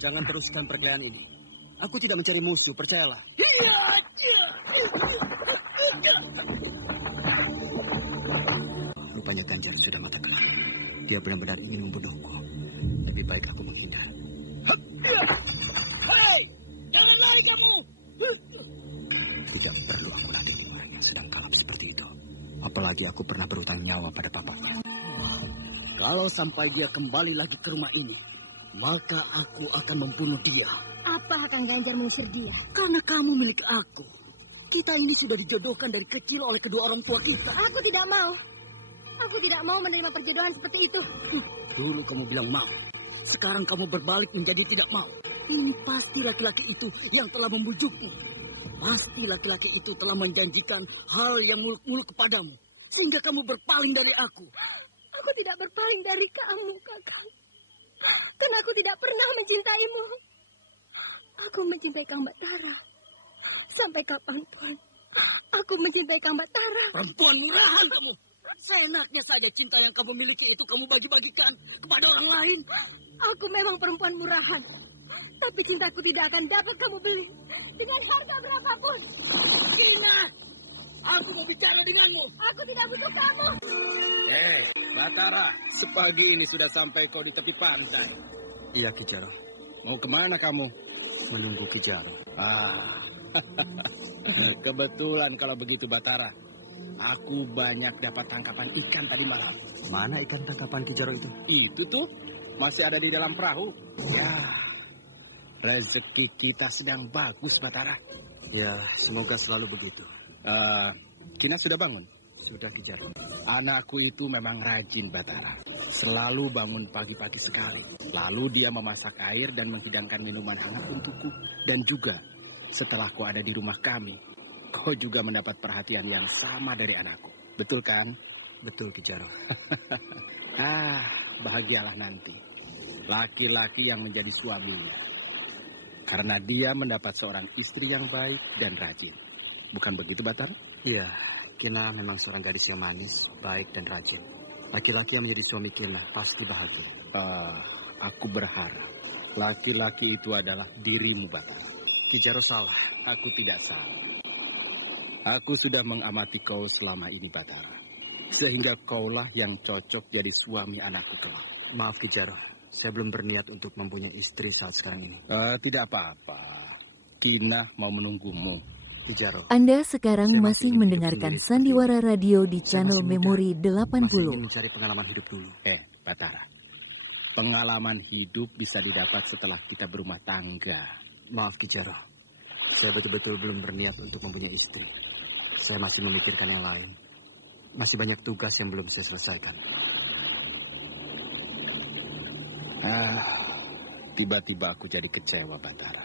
Jangan teruskan perkelahian ini. Aku tidak mencari musuh, percayalah. Iya. Rupanya Ganjar sudah mata kelar. Dia benar-benar ingin membunuhku. Lebih baik aku menghindar. Hei, jangan lari kamu. Tidak perlu aku latih orang yang sedang kalap seperti itu. Apalagi aku pernah berutang nyawa pada bapaknya. Kalau sampai dia kembali lagi ke rumah ini, maka aku akan membunuh dia. Apa Kang Ganjar mengusir dia? Karena kamu milik aku. Kita ini sudah dijodohkan dari kecil oleh kedua orang tua kita. Aku tidak mau. Aku tidak mau menerima perjodohan seperti itu. Dulu kamu bilang mau. Sekarang kamu berbalik menjadi tidak mau. Ini pasti laki-laki itu yang telah membujukmu. Pasti laki-laki itu telah menjanjikan hal yang muluk-muluk kepadamu. Sehingga kamu berpaling dari aku. Aku tidak berpaling dari kamu, Kakang. Karena aku tidak pernah mencintaimu. Aku mencintai Kang Batara. Sampai kapanpun, aku mencintai Kang Batara. Perempuan murahan kamu. Seenaknya saja cinta yang kamu miliki itu kamu bagi-bagikan kepada orang lain. Aku memang perempuan murahan. Tapi cintaku tidak akan dapat kamu beli dengan harga berapapun. Tina, aku mau bicara denganmu. Aku tidak butuh kamu. Batara, sepagi ini sudah sampai kau di tepi pantai. Iya, Kijaro. Mau kemana kamu? Menunggu Kijaro. Kebetulan kalau begitu, Batara. Aku banyak dapat tangkapan ikan tadi malam. Mana ikan tangkapan Kijaro itu? Itu tuh, masih ada di dalam perahu. Ya, rezeki kita sedang bagus, Batara. Ya, semoga selalu begitu. Kina sudah bangun? Sudah, Kijaro. Anakku itu memang rajin, Batara. Selalu bangun pagi-pagi sekali. Lalu dia memasak air dan menghidangkan minuman hangat untukku. Dan juga, setelah kau ada di rumah kami, kau kau juga mendapat perhatian yang sama dari anakku. Betul kan? Betul, Ki Jaro. Bahagialah nanti. Laki-laki yang menjadi suaminya. Karena dia mendapat seorang istri yang baik dan rajin. Bukan begitu, Batar? Iya, Kina memang seorang gadis yang manis, baik dan rajin. Laki-laki yang menjadi suami Kina pasti bahagia. Aku berharap laki-laki itu adalah dirimu, Batar. Ki Jaro salah. Aku tidak salah. Aku sudah mengamati kau selama ini, Batara. Sehingga kaulah yang cocok jadi suami anakku kelak. Maaf, Ki Jaro. Saya belum berniat untuk mempunyai istri saat sekarang ini. Tidak apa-apa. Kina mau menunggumu. Ki Jaro. Anda sekarang masih mendengarkan Sandiwara Radio di channel Memori 80. Masih ingin mencari pengalaman hidup dulu. Batara. Pengalaman hidup bisa didapat setelah kita berumah tangga. Maaf, Ki Jaro. Saya betul-betul belum berniat untuk mempunyai istri. Saya masih memikirkan yang lain. Masih banyak tugas yang belum saya selesaikan. Tiba-tiba aku jadi kecewa, Batara.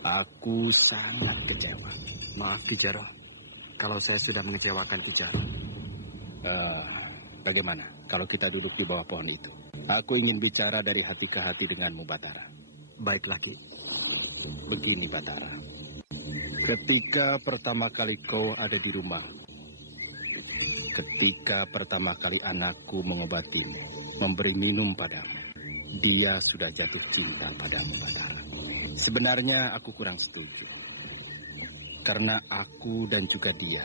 Aku sangat kecewa. Maaf, Ki Jaro. Kalau saya sudah mengecewakan Ki Jaro. Bagaimana kalau kita duduk di bawah pohon itu? Aku ingin bicara dari hati ke hati denganmu, Batara. Baiklah, Ki. Begini, Batara. Ketika pertama kali kau ada di rumah, ketika pertama kali anakku mengobatimu, memberi minum padamu, dia sudah jatuh cinta padamu, Batara. Sebenarnya aku kurang setuju. Karena aku dan juga dia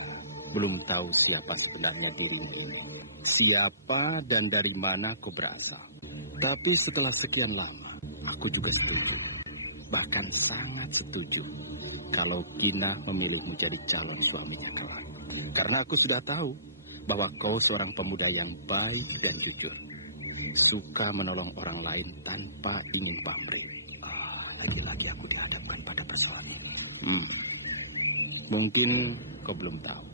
belum tahu siapa sebenarnya dirimu ini. Siapa dan dari mana kau berasal. Tapi setelah sekian lama, aku juga setuju. Bahkan sangat setuju kalau Kina memilihmu jadi calon suaminya kelak. Karena aku sudah tahu bahwa kau seorang pemuda yang baik dan jujur. Suka menolong orang lain tanpa ingin pamrih. Lagi-lagi aku dihadapkan pada persoalan ini. Mungkin kau belum tahu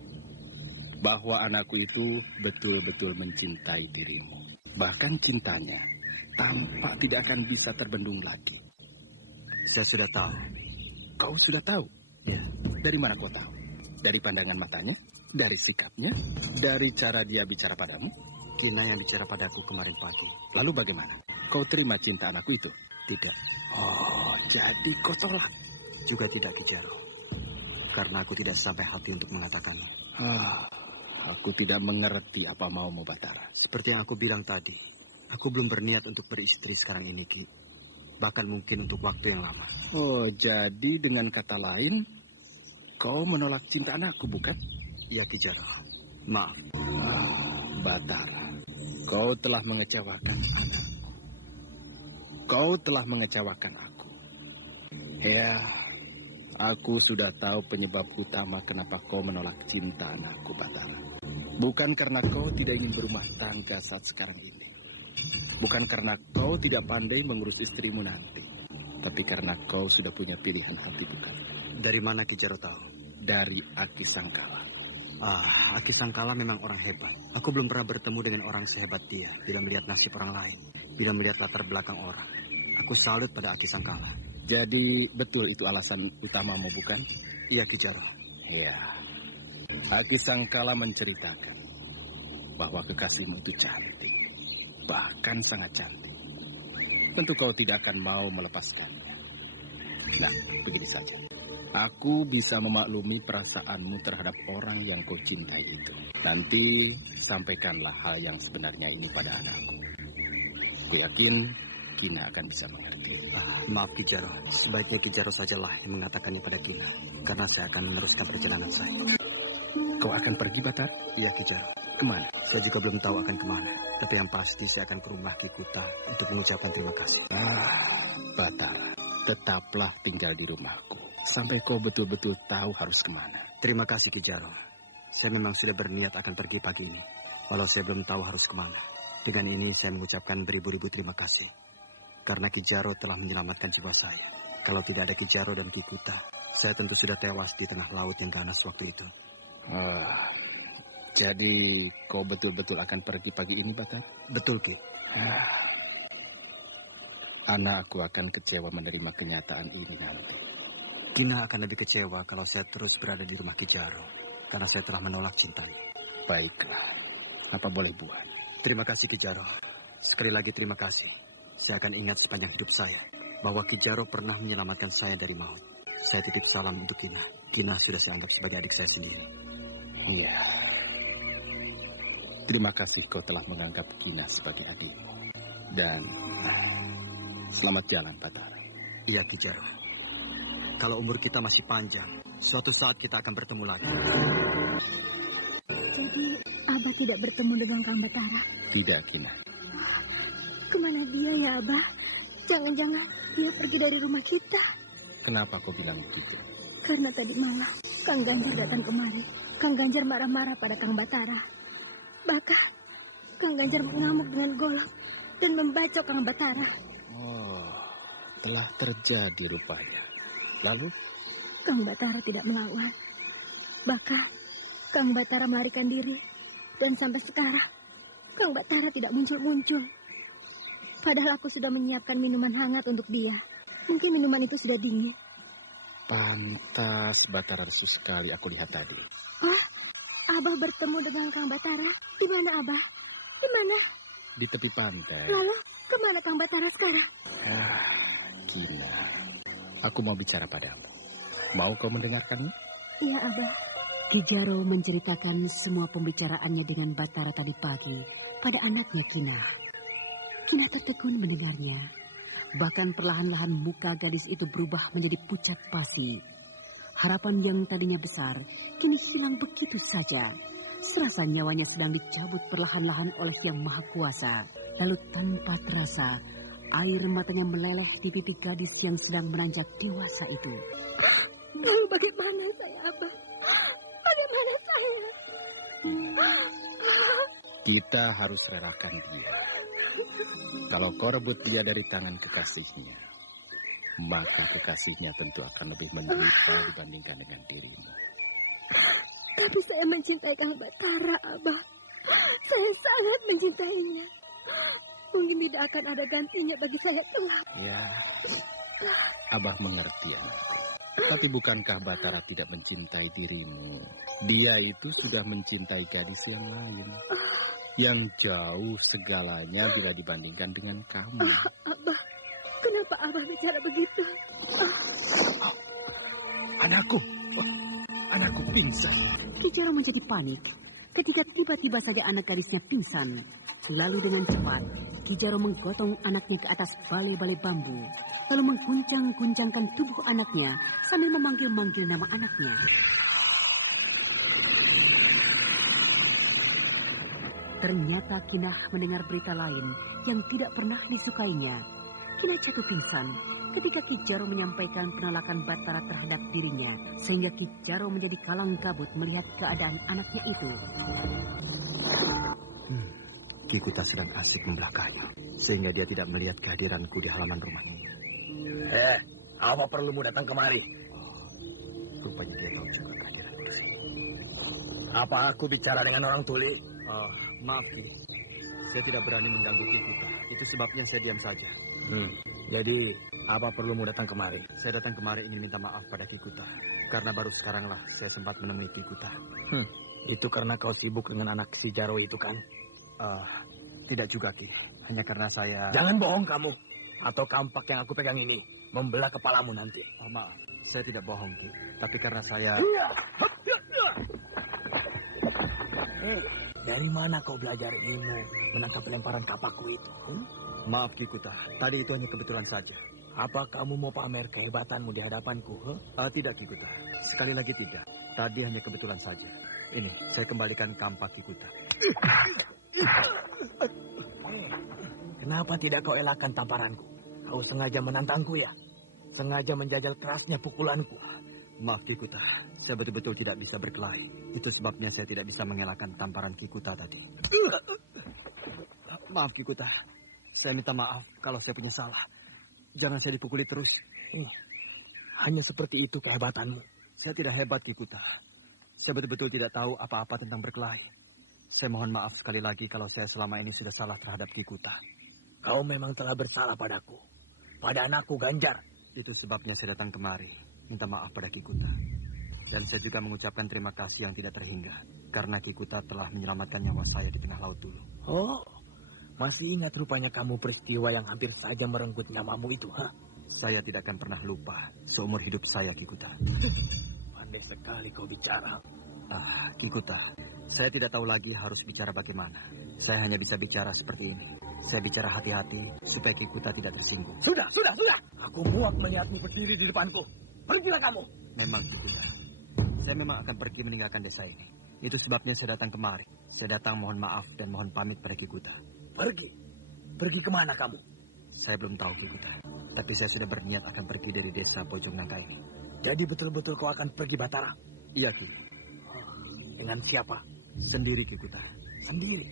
bahwa anakku itu betul-betul mencintai dirimu. Bahkan cintanya tampak tidak akan bisa terbendung lagi. Saya sudah tahu. Kau sudah tahu? Ya. Dari mana kau tahu? Dari pandangan matanya? Dari sikapnya? Dari cara dia bicara padamu? Kina yang bicara padaku kemarin pagi. Lalu bagaimana? Kau terima cinta anakku itu? Tidak. Oh, jadi kau tolak? Juga tidak, Ki Jaro. Karena aku tidak sampai hati untuk mengatakannya. Aku tidak mengerti apa maumu, Batara. Seperti yang aku bilang tadi, aku belum berniat untuk beristri sekarang ini, Ki. Bahkan mungkin untuk waktu yang lama. Oh, jadi dengan kata lain, kau menolak cinta anakku, bukan? Iya, Ki Jaro. Maaf. Batara, kau telah mengecewakan anakku. Kau telah mengecewakan aku. Ya, aku sudah tahu penyebab utama kenapa kau menolak cinta anakku, Batara. Bukan karena kau tidak ingin berumah tangga saat sekarang ini. Bukan karena kau tidak pandai mengurus istrimu nanti. Tapi karena kau sudah punya pilihan hati, bukan? Dari mana Ki Jaro tahu? Dari Aki Sangkala. Aki Sangkala memang orang hebat. Aku belum pernah bertemu dengan orang sehebat dia. Bila melihat nasib orang lain. Bila melihat latar belakang orang. Aku salut pada Aki Sangkala. Jadi betul itu alasan utamamu, bukan? Iya, Ki Jaro. Iya. Aki Sangkala menceritakan bahwa kekasihmu itu cantik. Bahkan sangat cantik. Tentu kau tidak akan mau melepaskannya. Nah, begini saja. Aku bisa memaklumi perasaanmu terhadap orang yang kau cintai itu. Nanti sampaikanlah hal yang sebenarnya ini pada anakku. Aku yakin Kina akan bisa mengerti. Maaf Ki Jaro, sebaiknya Ki Jaro sajalah yang mengatakannya pada Kina. Karena saya akan meneruskan perjalanan saya. Kau akan pergi, Batar? Iya, Ki Jaro. Kemana? Saya juga belum tahu akan kemana. Tapi yang pasti saya akan ke rumah Ki Kuta untuk mengucapkan terima kasih. Batar, tetaplah tinggal di rumahku. Sampai kau betul-betul tahu harus kemana. Terima kasih Ki Jaro. Saya memang sudah berniat akan pergi pagi ini. Walau saya belum tahu harus kemana. Dengan ini saya mengucapkan beribu-ribu terima kasih. Karena Ki Jaro telah menyelamatkan jiwa saya. Kalau tidak ada Ki Jaro dan Ki Kuta, saya tentu sudah tewas di tengah laut yang ganas waktu itu. Jadi kau betul-betul akan pergi pagi ini, Batar? Betul, Ki. Anakku akan kecewa menerima kenyataan ini nanti. Kina akan lebih kecewa kalau saya terus berada di rumah Ki Jaro, karena saya telah menolak cintanya. Baiklah, apa boleh buat? Terima kasih Ki Jaro. Sekali lagi terima kasih. Saya akan ingat sepanjang hidup saya bahwa Ki Jaro pernah menyelamatkan saya dari maut. Saya titip salam untuk Kina. Kina sudah saya anggap sebagai adik saya sendiri. Iya. Terima kasih kau telah menganggap Kina sebagai adikmu. Dan selamat jalan, Batara. Iya, Ki Jaro. Kalau umur kita masih panjang, suatu saat kita akan bertemu lagi. Jadi, Abah tidak bertemu dengan Kang Batara? Tidak, Kina. Kemana dia ya, Abah? Jangan-jangan dia pergi dari rumah kita. Kenapa kau bilang begitu? Karena tadi malam, Kang Ganjar datang kemari. Kang Ganjar marah-marah pada Kang Batara. Bahkan, Kang Ganjar mengamuk dengan golok dan membacok Kang Batara. Oh, telah terjadi rupanya. Lalu? Kang Batara tidak melawan. Bahkan, Kang Batara melarikan diri. Dan sampai sekarang, Kang Batara tidak muncul-muncul. Padahal aku sudah menyiapkan minuman hangat untuk dia. Mungkin minuman itu sudah dingin. Pantas Batara lesu sekali aku lihat tadi. Wah, Abah bertemu dengan Kang Batara. Di mana Abah? Di mana? Di tepi pantai. Lalu, kemana Kang Batara sekarang? Kina, aku mau bicara padamu. Mau kau mendengarkannya? Iya, Abah. Ki Jaro menceritakan semua pembicaraannya dengan Batara tadi pagi pada anaknya Kina. Kina tertegun mendengarnya. Bahkan perlahan-lahan muka gadis itu berubah menjadi pucat pasi. Harapan yang tadinya besar, kini hilang begitu saja. Serasa nyawanya sedang dicabut perlahan-lahan oleh Yang Maha Kuasa. Lalu tanpa terasa, air matanya meleleh di pipi gadis yang sedang menanjak dewasa itu. Lalu bagaimana saya, Abah? Bagaimana saya? Kita harus relakan dia. Kalau kau rebut dia dari tangan kekasihnya, maka kekasihnya tentu akan lebih menderita dibandingkan dengan dirimu. Tapi saya mencintai Kang Batara, Abah. Saya sangat mencintainya. Mungkin tidak akan ada gantinya bagi saya kelak. Ya, Abah mengerti anakku. Tapi bukankah Batara tidak mencintai dirimu? Dia itu sudah mencintai gadis yang lain. Yang jauh segalanya bila dibandingkan dengan kamu. Abah, kenapa Abah bicara begitu? Anakku pingsan. Ki Jaro menjadi panik ketika tiba-tiba saja anak gadisnya pingsan. Lalu dengan cepat, Ki Jaro menggotong anaknya ke atas balai-balai bambu. Lalu mengguncang-guncangkan tubuh anaknya sambil memanggil-manggil nama anaknya. Ternyata Kina mendengar berita lain yang tidak pernah disukainya. Kina jatuh pingsan ketika Ki Jaro menyampaikan penolakan Batara terhadap dirinya, sehingga Ki Jaro menjadi kalang kabut melihat keadaan anaknya itu. Ki Kuta sedang asik membelah kayu, sehingga dia tidak melihat kehadiranku di halaman rumah ini. Apa perlumu datang kemari? Rupanya dia tahu juga kehadiranku di sini. Apa aku bicara dengan orang tuli? Maaf, Ki. Saya tidak berani mengganggu Ki Kuta. Itu sebabnya saya diam saja. Jadi, apa perlumu datang kemari? Saya datang kemari ingin minta maaf pada Ki Kuta. Karena baru sekaranglah saya sempat menemui Ki Kuta. Itu karena kau sibuk dengan anak si Jaro itu kan? Tidak juga, Ki. Hanya karena saya... Jangan bohong kamu. Atau kampak yang aku pegang ini membelah kepalamu nanti. Maaf, saya tidak bohong, Ki. Tapi karena saya... Dari mana kau belajar ilmu menangkap lemparan kapakku itu? Maaf, Ki Kuta. Tadi itu hanya kebetulan saja. Apa kamu mau pamer kehebatanmu di hadapanku? Tidak, Ki Kuta. Sekali lagi tidak. Tadi hanya kebetulan saja. Ini, saya kembalikan kampak Ki Kuta. Kenapa tidak kau elakkan tamparanku? Kau sengaja menantangku ya? Sengaja menjajal kerasnya pukulanku? Maaf, Ki Kuta. Saya betul-betul tidak bisa berkelahi. Itu sebabnya saya tidak bisa mengelakkan tamparan Ki Kuta tadi. Maaf, Ki Kuta. Saya minta maaf kalau saya punya salah. Jangan saya dipukuli terus. Hanya seperti itu kehebatanmu. Saya tidak hebat, Ki Kuta. Saya betul-betul tidak tahu apa-apa tentang berkelahi. Saya mohon maaf sekali lagi kalau saya selama ini sudah salah terhadap Ki Kuta. Kau memang telah bersalah padaku. Pada anakku Ganjar. Itu sebabnya saya datang kemari. minta maaf pada Ki Kuta. Dan saya juga mengucapkan terima kasih yang tidak terhingga karena Ki Kuta telah menyelamatkan nyawa saya di tengah laut dulu. Oh, masih ingat rupanya kamu peristiwa yang hampir saja merenggut nyawamu itu, ha? Saya tidak akan pernah lupa seumur hidup saya, Ki Kuta. Pandai sekali kau bicara. Ki Kuta, saya tidak tahu lagi harus bicara bagaimana. Saya hanya bisa bicara seperti ini. Saya bicara hati-hati supaya Ki Kuta tidak tersinggung. Sudah. Aku muak melihatmu berdiri di depanku. Pergilah kamu. Memang, Ki Kuta. Saya memang akan pergi meninggalkan desa ini. Itu sebabnya saya datang kemari. Saya datang mohon maaf dan mohon pamit pada Ki Kuta. Pergi? Pergi kemana kamu? Saya belum tahu, Ki Kuta. Tapi saya sudah berniat akan pergi dari desa Pojong Nangka ini. Jadi betul-betul kau akan pergi, Batara? Iya, Ki. Dengan siapa? Sendiri, Ki Kuta. Sendiri?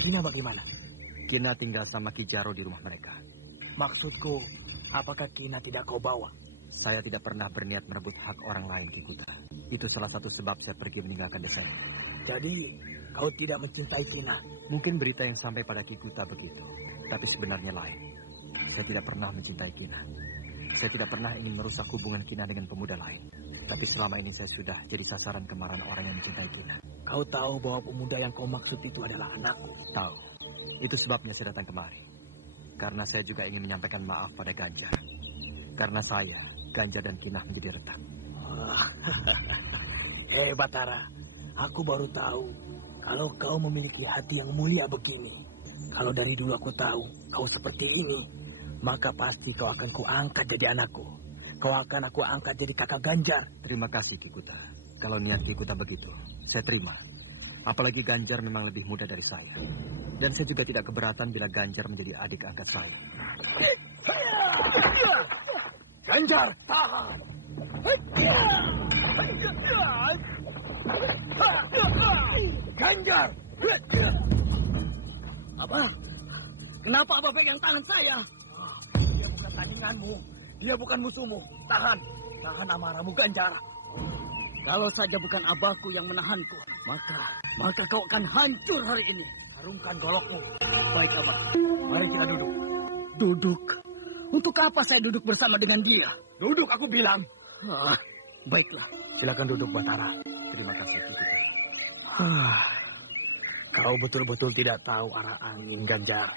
Kina bagaimana? Kina tinggal sama Ki Jaro di rumah mereka. Maksudku, apakah Kina tidak kau bawa? Saya tidak pernah berniat merebut hak orang lain, Ki Kuta. Itu salah satu sebab saya pergi meninggalkan desa ini. Jadi, kau tidak mencintai Kina? Mungkin berita yang sampai pada Ki Kuta begitu. Tapi sebenarnya lain. Saya tidak pernah mencintai Kina. Saya tidak pernah ingin merusak hubungan Kina dengan pemuda lain. Tapi selama ini saya sudah jadi sasaran kemarahan orang yang mencintai Kina. Kau tahu bahwa pemuda yang kau maksud itu adalah anakku? Tahu. Itu sebabnya saya datang kemari. Karena saya juga ingin menyampaikan maaf pada Ganjar. Karena saya, Ganjar dan Kina menjadi retak. Batara, aku baru tahu kalau kau memiliki hati yang mulia begini. Kalau dari dulu aku tahu kau seperti ini, maka pasti kau akan kuangkat jadi anakku. Kau akan aku angkat jadi kakak Ganjar. Terima kasih, Ki Kuta. Kalau niat Ki Kuta begitu, saya terima. Apalagi Ganjar memang lebih muda dari saya. Dan saya juga tidak keberatan bila Ganjar menjadi adik angkat saya. Ganjar, tahan! Ganjar! Apa? Kenapa Abah pegang tangan saya? Dia bukan tandinganmu. Dia bukan musuhmu. Tahan. Tahan amarahmu, Ganjar. Kalau saja bukan Abahku yang menahanku, maka kau akan hancur hari ini. Harumkan golokmu. Baik, Abah. Mari kita duduk. Duduk? Untuk apa saya duduk bersama dengan dia? Duduk, aku bilang. Baiklah. Silakan duduk, Batara. Terima kasih, Ki Kuta. Kau betul-betul tidak tahu arah angin, Ganjar.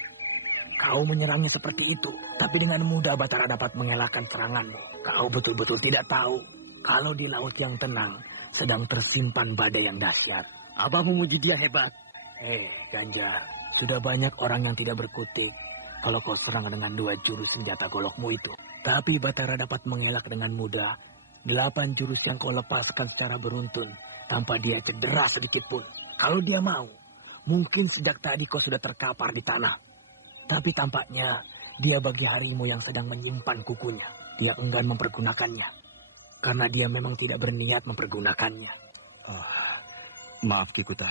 Kau menyerangnya seperti itu, tapi dengan mudah Batara dapat mengelakkan seranganmu. Kau betul-betul tidak tahu kalau di laut yang tenang sedang tersimpan badai yang dahsyat. Abah memuji dia hebat. Ganjar, sudah banyak orang yang tidak berkutik kalau kau serang dengan 2 jurus senjata golokmu itu. Tapi Batara dapat mengelak dengan mudah 8 jurus yang kau lepaskan secara beruntun tanpa dia cedera sedikit pun. Kalau dia mau, mungkin sejak tadi kau sudah terkapar di tanah. Tapi tampaknya dia bagi harimau yang sedang menyimpan kukunya. Dia enggan mempergunakannya. Karena dia memang tidak berniat mempergunakannya. Maaf, Ki Kuta.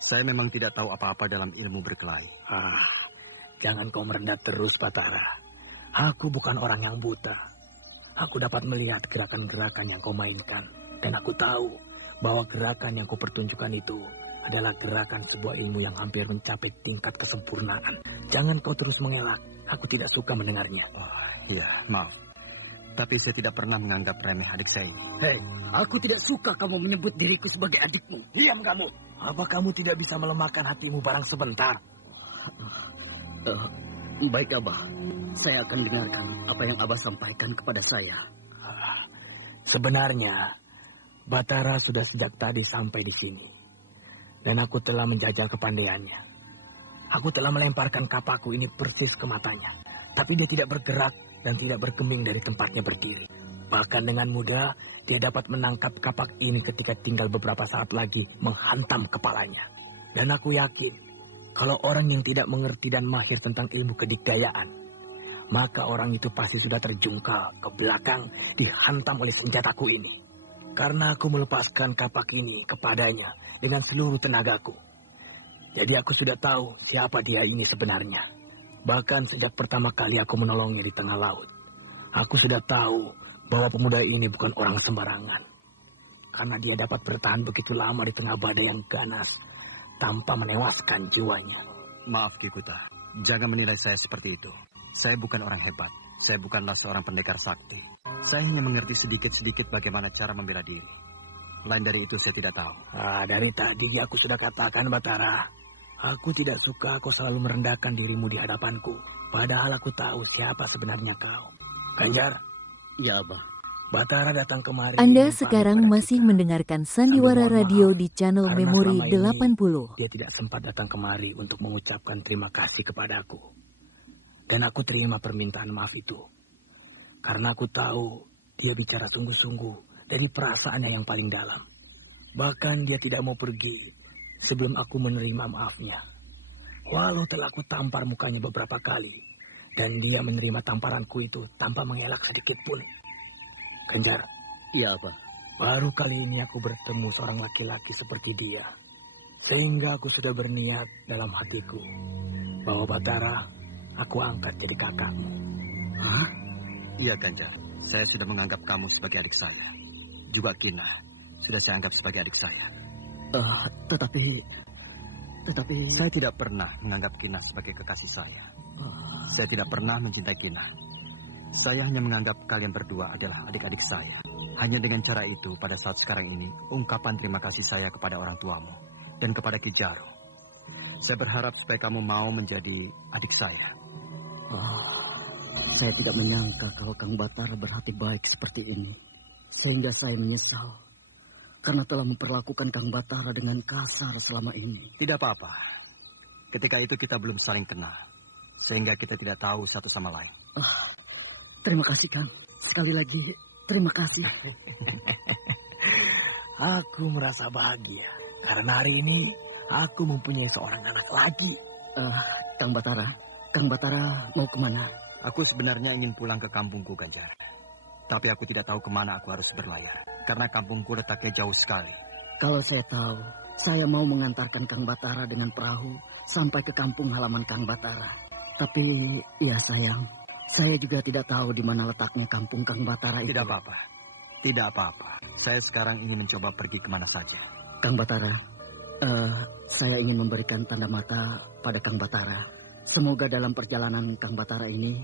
Saya memang tidak tahu apa-apa dalam ilmu berkelahi. Jangan kau merendah terus, Batara. Aku bukan orang yang buta. Aku dapat melihat gerakan-gerakan yang kau mainkan. Dan aku tahu bahwa gerakan yang kau pertunjukkan itu adalah gerakan sebuah ilmu yang hampir mencapai tingkat kesempurnaan. Jangan kau terus mengelak. Aku tidak suka mendengarnya. Iya, maaf. Tapi saya tidak pernah menganggap remeh adik saya ini. Aku tidak suka kamu menyebut diriku sebagai adikmu. Diam kamu. Apa kamu tidak bisa melemahkan hatimu barang sebentar? Baik, Abah. Saya akan dengarkan apa yang Abah sampaikan kepada saya. Sebenarnya, Batara sudah sejak tadi sampai di sini. Dan aku telah menjajal kepandaiannya. Aku telah melemparkan kapakku ini persis ke matanya. Tapi dia tidak bergerak dan tidak bergeming dari tempatnya berdiri. Bahkan dengan mudah, dia dapat menangkap kapak ini ketika tinggal beberapa saat lagi menghantam kepalanya. Dan aku yakin, kalau orang yang tidak mengerti dan mahir tentang ilmu kedikdayaan, maka orang itu pasti sudah terjungkal ke belakang dihantam oleh senjataku ini. Karena aku melepaskan kapak ini kepadanya dengan seluruh tenagaku. Jadi aku sudah tahu siapa dia ini sebenarnya. Bahkan sejak pertama kali aku menolongnya di tengah laut, aku sudah tahu bahwa pemuda ini bukan orang sembarangan. Karena dia dapat bertahan begitu lama di tengah badai yang ganas tanpa menewaskan jiwanya. Maaf, Ki Kuta. Jangan menilai saya seperti itu. Saya bukan orang hebat. Saya bukanlah seorang pendekar sakti. Saya hanya mengerti sedikit-sedikit bagaimana cara membela diri. Lain dari itu saya tidak tahu. Dari tadi aku sudah katakan, Batara. Aku tidak suka kau selalu merendahkan dirimu di hadapanku. Padahal aku tahu siapa sebenarnya kau. Ganjar. Ya, Abah. Batara datang kemari. Anda sekarang masih mendengarkan Sandiwara Radio di channel Memori 80. Dia tidak sempat datang kemari untuk mengucapkan terima kasih kepadaku. Dan aku terima permintaan maaf itu. Karena aku tahu dia bicara sungguh-sungguh dari perasaannya yang paling dalam. Bahkan dia tidak mau pergi sebelum aku menerima maafnya. Walau telah aku tampar mukanya beberapa kali. Dan dia menerima tamparanku itu tanpa mengelak sedikit pun. Ganjar. Iya, Pak. Baru kali ini aku bertemu seorang laki-laki seperti dia. Sehingga aku sudah berniat dalam hatiku bahwa Batara, aku angkat jadi kakakmu. Hah? Iya, Ganjar. Saya sudah menganggap kamu sebagai adik saya. Juga Kina sudah saya anggap sebagai adik saya. Tetapi saya tidak pernah menganggap Kina sebagai kekasih saya. Saya tidak pernah mencintai Kina. Saya hanya menganggap kalian berdua adalah adik-adik saya. Hanya dengan cara itu, pada saat sekarang ini, ungkapan terima kasih saya kepada orang tuamu dan kepada Ki Jaro. Saya berharap supaya kamu mau menjadi adik saya. Saya tidak menyangka kalau Kang Batara berhati baik seperti ini. Sehingga saya menyesal karena telah memperlakukan Kang Batara dengan kasar selama ini. Tidak apa-apa. Ketika itu kita belum saling kenal. Sehingga kita tidak tahu satu sama lain. Terima kasih, Kang. Sekali lagi, terima kasih. Aku merasa bahagia. Karena hari ini, aku mempunyai seorang anak lagi. Kang Batara mau kemana? Aku sebenarnya ingin pulang ke kampungku, Ganjar. Tapi aku tidak tahu kemana aku harus berlayar. Karena kampungku letaknya jauh sekali. Kalau saya tahu, saya mau mengantarkan Kang Batara dengan perahu sampai ke kampung halaman Kang Batara. Tapi, ya sayang, saya juga tidak tahu di mana letaknya kampung Kang Batara itu. Tidak apa-apa. Tidak apa-apa. Saya sekarang ingin mencoba pergi kemana saja. Kang Batara, saya ingin memberikan tanda mata pada Kang Batara. Semoga dalam perjalanan Kang Batara ini,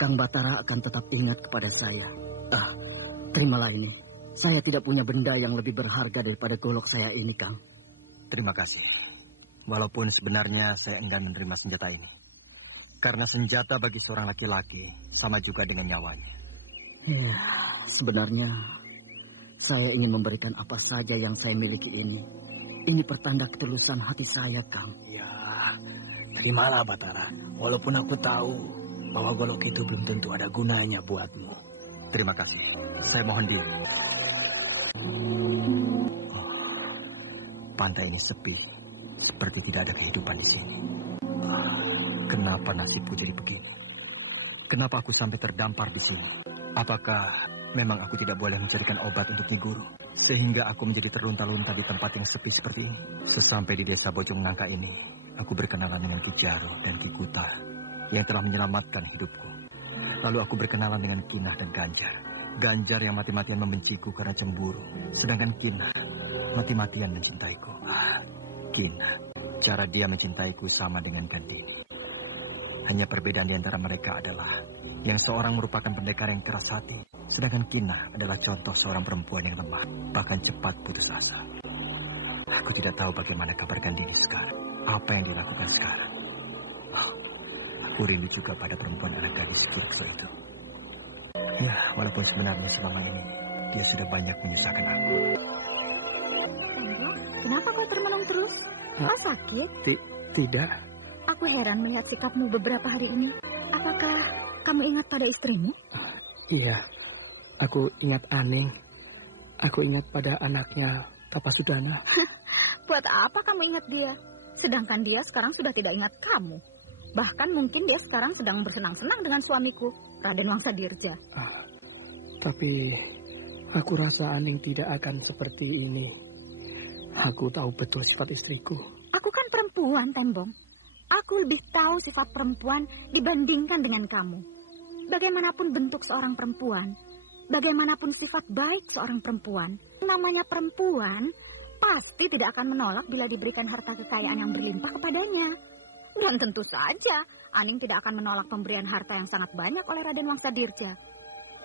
Kang Batara akan tetap ingat kepada saya. Terimalah ini. Saya tidak punya benda yang lebih berharga daripada golok saya ini, Kang. Terima kasih. Walaupun sebenarnya saya enggan menerima senjata ini. Karena senjata bagi seorang laki-laki sama juga dengan nyawanya. Ya, sebenarnya saya ingin memberikan apa saja yang saya miliki ini. Ini pertanda ketulusan hati saya, Kang. Ya, terimalah Batara. Walaupun aku tahu bahwa golok itu belum tentu ada gunanya buatmu. Terima kasih. Saya mohon diri. Pantai ini sepi. Seperti tidak ada kehidupan di sini. Kenapa nasibku jadi begini? Kenapa aku sampai terdampar di sini? Apakah memang aku tidak boleh mencarikan obat untuk Nyi Guru? Sehingga aku menjadi terlunta-lunta di tempat yang sepi seperti ini. Sesampai di desa Bojong Nangka ini, aku berkenalan dengan Ki Jaro dan Ki Kuta yang telah menyelamatkan hidupku. Lalu aku berkenalan dengan Kina dan Ganjar. Ganjar yang mati-matian membenciku karena cemburu. Sedangkan Kina mati-matian mencintaiku. Kina, cara dia mencintaiku sama dengan Gandini. Hanya perbedaan di antara mereka adalah yang seorang merupakan pendekar yang keras hati, sedangkan Kina adalah contoh seorang perempuan yang lemah, bahkan cepat putus asa. Aku tidak tahu bagaimana kabar Gandini sekarang, apa yang dilakukan sekarang. Aku rindu juga pada perempuan anak gadis Kirukso itu. Ya, walaupun sebenarnya selama ini dia sudah banyak menyusahkan aku. Kenapa kau termenung terus? Kau sakit? Tidak. Aku heran melihat sikapmu beberapa hari ini. Apakah kamu ingat pada istrimu? Iya, aku ingat Aning. Aku ingat pada anaknya Tapasudana. Buat apa kamu ingat dia? Sedangkan dia sekarang sudah tidak ingat kamu. Bahkan mungkin dia sekarang sedang bersenang-senang dengan suamiku, Raden Wangsa Dirja. Tapi aku rasa Aning tidak akan seperti ini. Aku tahu betul sifat istriku. Aku kan perempuan, Tembong. Aku lebih tahu sifat perempuan dibandingkan dengan kamu. Bagaimanapun bentuk seorang perempuan, bagaimanapun sifat baik seorang perempuan, namanya perempuan pasti tidak akan menolak bila diberikan harta kekayaan yang berlimpah kepadanya. Dan tentu saja Aning tidak akan menolak pemberian harta yang sangat banyak oleh Raden Wangsadirja.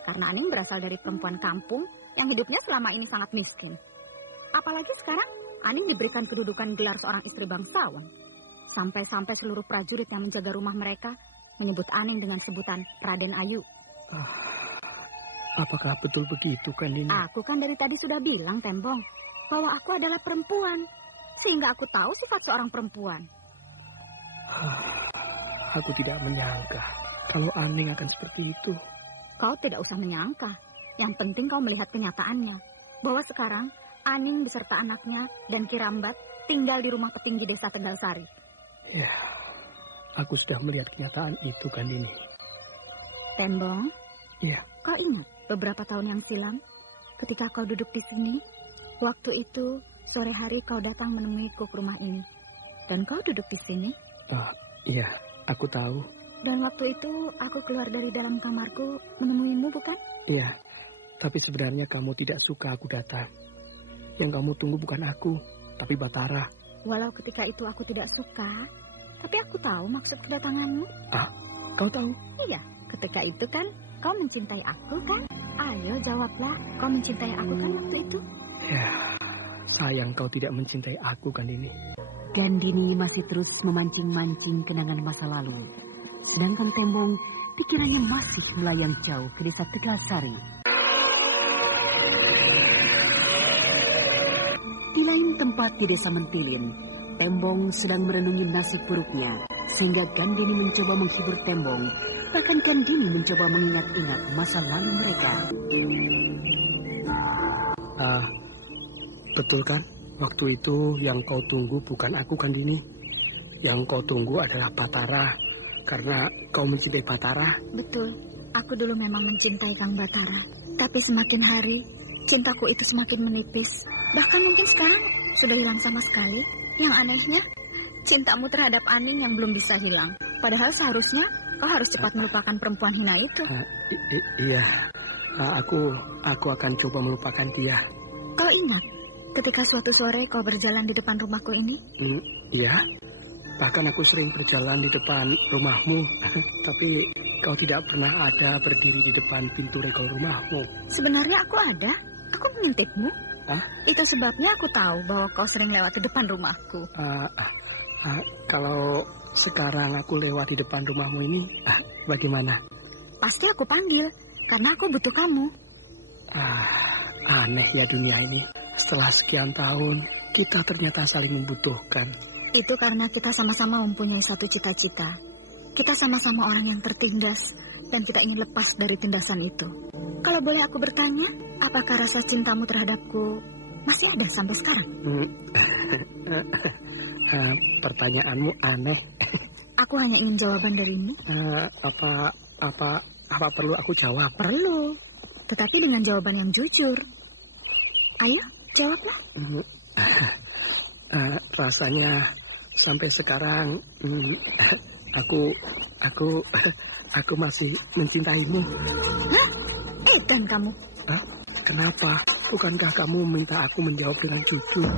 Karena Aning berasal dari perempuan kampung yang hidupnya selama ini sangat miskin. Apalagi sekarang Aning diberikan kedudukan gelar seorang istri bangsawan. Sampai-sampai seluruh prajurit yang menjaga rumah mereka menyebut Aning dengan sebutan Raden Ayu. Apakah betul begitu, Kandini? Aku kan dari tadi sudah bilang, Tembong, bahwa aku adalah perempuan. Sehingga aku tahu sifat seorang perempuan. Aku tidak menyangka kalau Aning akan seperti itu. Kau tidak usah menyangka. Yang penting kau melihat kenyataannya. Bahwa sekarang Aning beserta anaknya dan Kirambat tinggal di rumah petinggi desa Tegalsari. Ya, aku sudah melihat kenyataan itu, Kandini. Tembong, ya. Kau ingat beberapa tahun yang silam ketika kau duduk di sini? Waktu itu sore hari kau datang menemuiku ke rumah ini. Dan kau duduk di sini? Iya, aku tahu. Dan waktu itu aku keluar dari dalam kamarku menemuimu, bukan? Iya, tapi sebenarnya kamu tidak suka aku datang. Yang kamu tunggu bukan aku, tapi Batara. Walau ketika itu aku tidak suka, tapi aku tahu maksud kedatanganmu. Kau tahu? Iya, ketika itu kan kau mencintai aku, kan? Ayo jawablah, kau mencintai aku kan waktu itu? Ya, sayang kau tidak mencintai aku, Kandini. Gandini masih terus memancing-mancing kenangan masa lalu. Sedangkan Tembong, pikirannya masih melayang jauh ke desa Tegalsari. Di lain tempat di desa Mentilin, Tembong sedang merenungi nasib buruknya. Sehingga Gandini mencoba menghibur Tembong. Bahkan Gandini mencoba mengingat-ingat masa lalu mereka. Betul kan? Waktu itu yang kau tunggu bukan aku, Kandini. Yang kau tunggu adalah Batara. Karena kau mencintai Batara. Betul. Aku dulu memang mencintai Kang Batara. Tapi semakin hari, cintaku itu semakin menipis. Bahkan mungkin sekarang sudah hilang sama sekali. Yang anehnya, cintamu terhadap Aning yang belum bisa hilang. Padahal seharusnya kau harus cepat melupakan perempuan hina itu. Iya. Aku akan coba melupakan dia. Kau ingat ketika suatu sore kau berjalan di depan rumahku ini? Iya. Bahkan aku sering berjalan di depan rumahmu. Tapi kau tidak pernah ada berdiri di depan pintu regol rumahmu. Sebenarnya aku ada. Aku mengintipmu. Itu sebabnya aku tahu bahwa kau sering lewat di depan rumahku. Kalau sekarang aku lewat di depan rumahmu ini, bagaimana? Pasti aku panggil, karena aku butuh kamu. Aneh ya dunia ini. Setelah sekian tahun, kita ternyata saling membutuhkan. Itu karena kita sama-sama mempunyai satu cita-cita. Kita sama-sama orang yang tertindas, dan kita ingin lepas dari tindasan itu. Kalau boleh aku bertanya, apakah rasa cintamu terhadapku masih ada sampai sekarang? Pertanyaanmu aneh. Aku hanya ingin jawaban darimu. Apa perlu aku jawab? Perlu, tetapi dengan jawaban yang jujur. Ayo, jawablah. Rasanya sampai sekarang aku masih mencintaimu. Hah? Dan kamu? Kenapa? Bukankah kamu minta aku menjawab dengan jujur?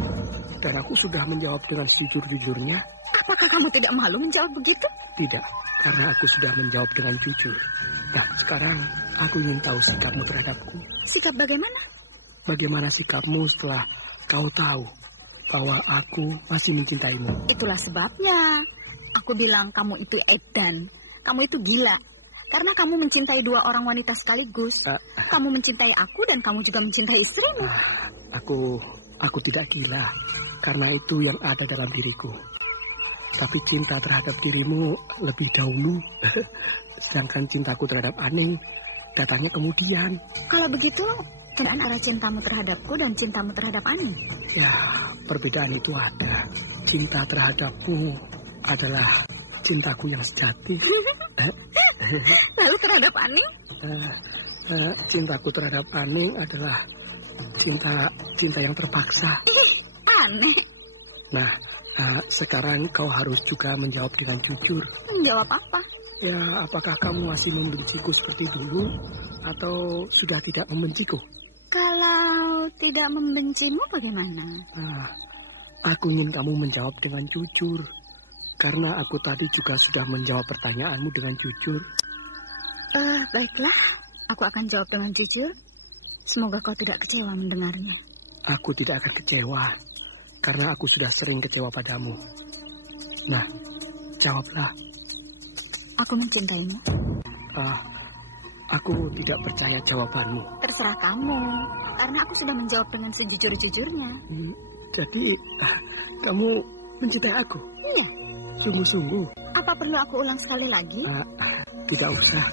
Dan aku sudah menjawab dengan sejujur-jujurnya. Apakah kamu tidak malu menjawab begitu? Tidak, karena aku sudah menjawab dengan jujur. Nah, sekarang aku ingin tahu sikapmu terhadapku. Sikap bagaimana? Bagaimana sikapmu setelah kau tahu bahwa aku masih mencintaimu? Itulah sebabnya aku bilang kamu itu edan. Kamu itu gila. Karena kamu mencintai dua orang wanita sekaligus. Kamu mencintai aku dan kamu juga mencintai istrimu. Aku tidak gila. Karena itu yang ada dalam diriku. Tapi cinta terhadap dirimu lebih dahulu. Sedangkan cintaku terhadap Aning datangnya kemudian. Kalau begitu, perbedaan antara cintamu terhadapku dan cintamu terhadap Aning? Ya, perbedaan itu ada. Cinta terhadapmu adalah cintaku yang sejati. Lalu terhadap Aning? Cintaku terhadap Aning adalah cinta yang terpaksa. Aneh. Nah, sekarang kau harus juga menjawab dengan jujur. Menjawab apa? Ya, apakah kamu masih membenciku seperti dulu atau sudah tidak membenciku? Kalau tidak membencimu bagaimana? Aku ingin kamu menjawab dengan jujur. Karena aku tadi juga sudah menjawab pertanyaanmu dengan jujur. Baiklah, aku akan jawab dengan jujur. Semoga kau tidak kecewa mendengarnya. Aku tidak akan kecewa, karena aku sudah sering kecewa padamu. Nah, jawablah. Aku mencintaimu. Aku tidak percaya jawabanmu. Terserah kamu, karena aku sudah menjawab dengan sejujur-jujurnya. Jadi, kamu mencintai aku? Iya. Sungguh-sungguh? Apa perlu aku ulang sekali lagi? Tidak usah.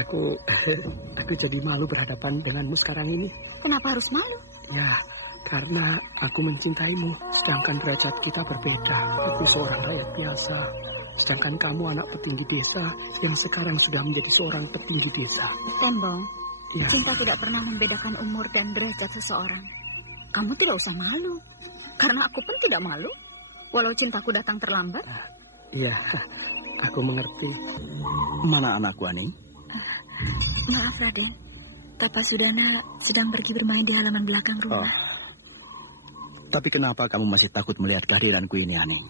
Aku jadi malu berhadapan denganmu sekarang ini. Kenapa harus malu? Ya, karena aku mencintaimu, sedangkan derajat kita berbeda. Aku seorang rakyat biasa, sedangkan kamu anak petinggi desa yang sekarang sudah menjadi seorang petinggi desa. Tembong, ya. Cinta tidak pernah membedakan umur dan derajat seseorang. Kamu tidak usah malu, karena aku pun tidak malu, walau cintaku datang terlambat. Iya, aku mengerti. Mana anakku, Aning? Maaf, Raden. Tapa Sudana sedang pergi bermain di halaman belakang rumah. Tapi kenapa kamu masih takut melihat kehadiranku ini, Aning?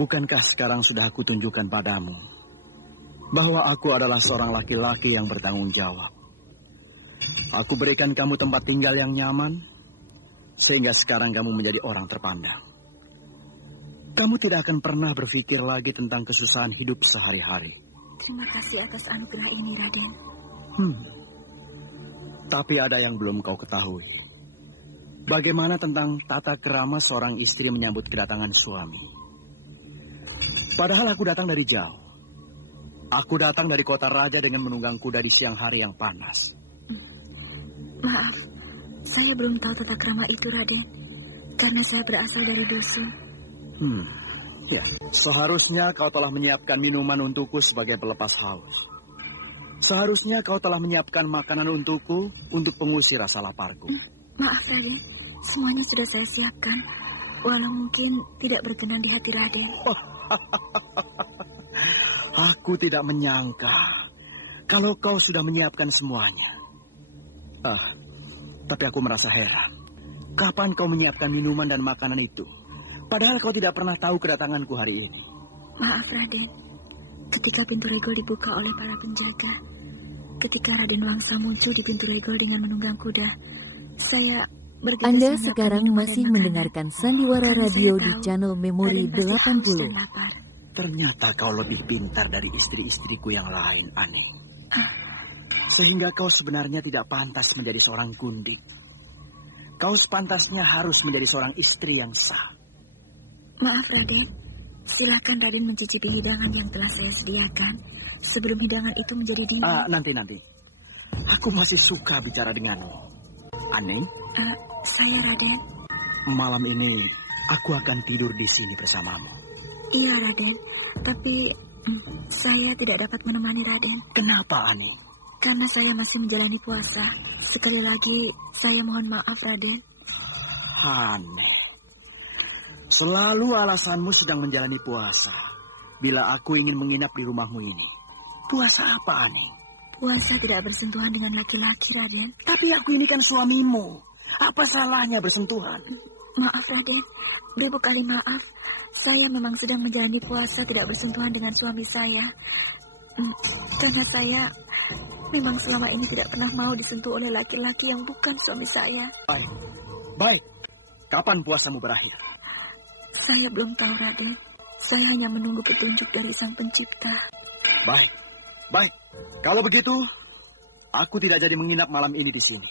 Bukankah sekarang sudah aku tunjukkan padamu bahwa aku adalah seorang laki-laki yang bertanggung jawab? Aku berikan kamu tempat tinggal yang nyaman, sehingga sekarang kamu menjadi orang terpandang. Kamu tidak akan pernah berpikir lagi tentang kesusahan hidup sehari-hari. Terima kasih atas anugerah ini, Raden. Tapi ada yang belum kau ketahui. Bagaimana tentang tata kerama seorang istri menyambut kedatangan suami? Padahal aku datang dari jauh. Aku datang dari kota raja dengan menunggang kuda di siang hari yang panas. Maaf, saya belum tahu tata krama itu, Raden. Karena saya berasal dari dusun. Ya, seharusnya kau telah menyiapkan minuman untukku sebagai pelepas haus. Seharusnya kau telah menyiapkan makanan untukku untuk pengusir rasa laparku. Maaf, Raden. Semuanya sudah saya siapkan. Walau mungkin tidak berkenan di hati Raden. Aku tidak menyangka kalau kau sudah menyiapkan semuanya. Tapi aku merasa heran. Kapan kau menyiapkan minuman dan makanan itu? Padahal kau tidak pernah tahu kedatanganku hari ini. Maaf, Raden. Ketika pintu regol dibuka oleh para penjaga, ketika Raden Wangsa muncul di pintu regol dengan menunggang kuda, saya bergegas. Anda sekarang masih mendengarkan Sandiwara Radio di channel Memori 80. Ternyata kau lebih pintar dari istri-istriku yang lain, Aning. Sehingga kau sebenarnya tidak pantas menjadi seorang gundik. Kau sepantasnya harus menjadi seorang istri yang sah. Maaf, Raden. Silakan Raden mencicipi hidangan yang telah saya sediakan sebelum hidangan itu menjadi dingin. Nanti. Aku masih suka bicara denganmu. Aning? Saya Raden. Malam ini aku akan tidur di sini bersamamu. Iya, Raden. Tapi saya tidak dapat menemani Raden. Kenapa, Aning? Karena saya masih menjalani puasa. Sekali lagi, saya mohon maaf, Raden. Aneh. Selalu alasanmu sedang menjalani puasa. Bila aku ingin menginap di rumahmu ini. Puasa apa, Aning? Puasa tidak bersentuhan dengan laki-laki, Raden. Tapi aku ini kan suamimu. Apa salahnya bersentuhan? Maaf, Raden. Beribu kali maaf. Saya memang sedang menjalani puasa tidak bersentuhan dengan suami saya. Karena saya memang selama ini tidak pernah mau disentuh oleh laki-laki yang bukan suami saya. Baik. Kapan puasamu berakhir? Saya belum tahu, Raden. Saya hanya menunggu petunjuk dari Sang Pencipta. Baik. Kalau begitu, aku tidak jadi menginap malam ini di sini.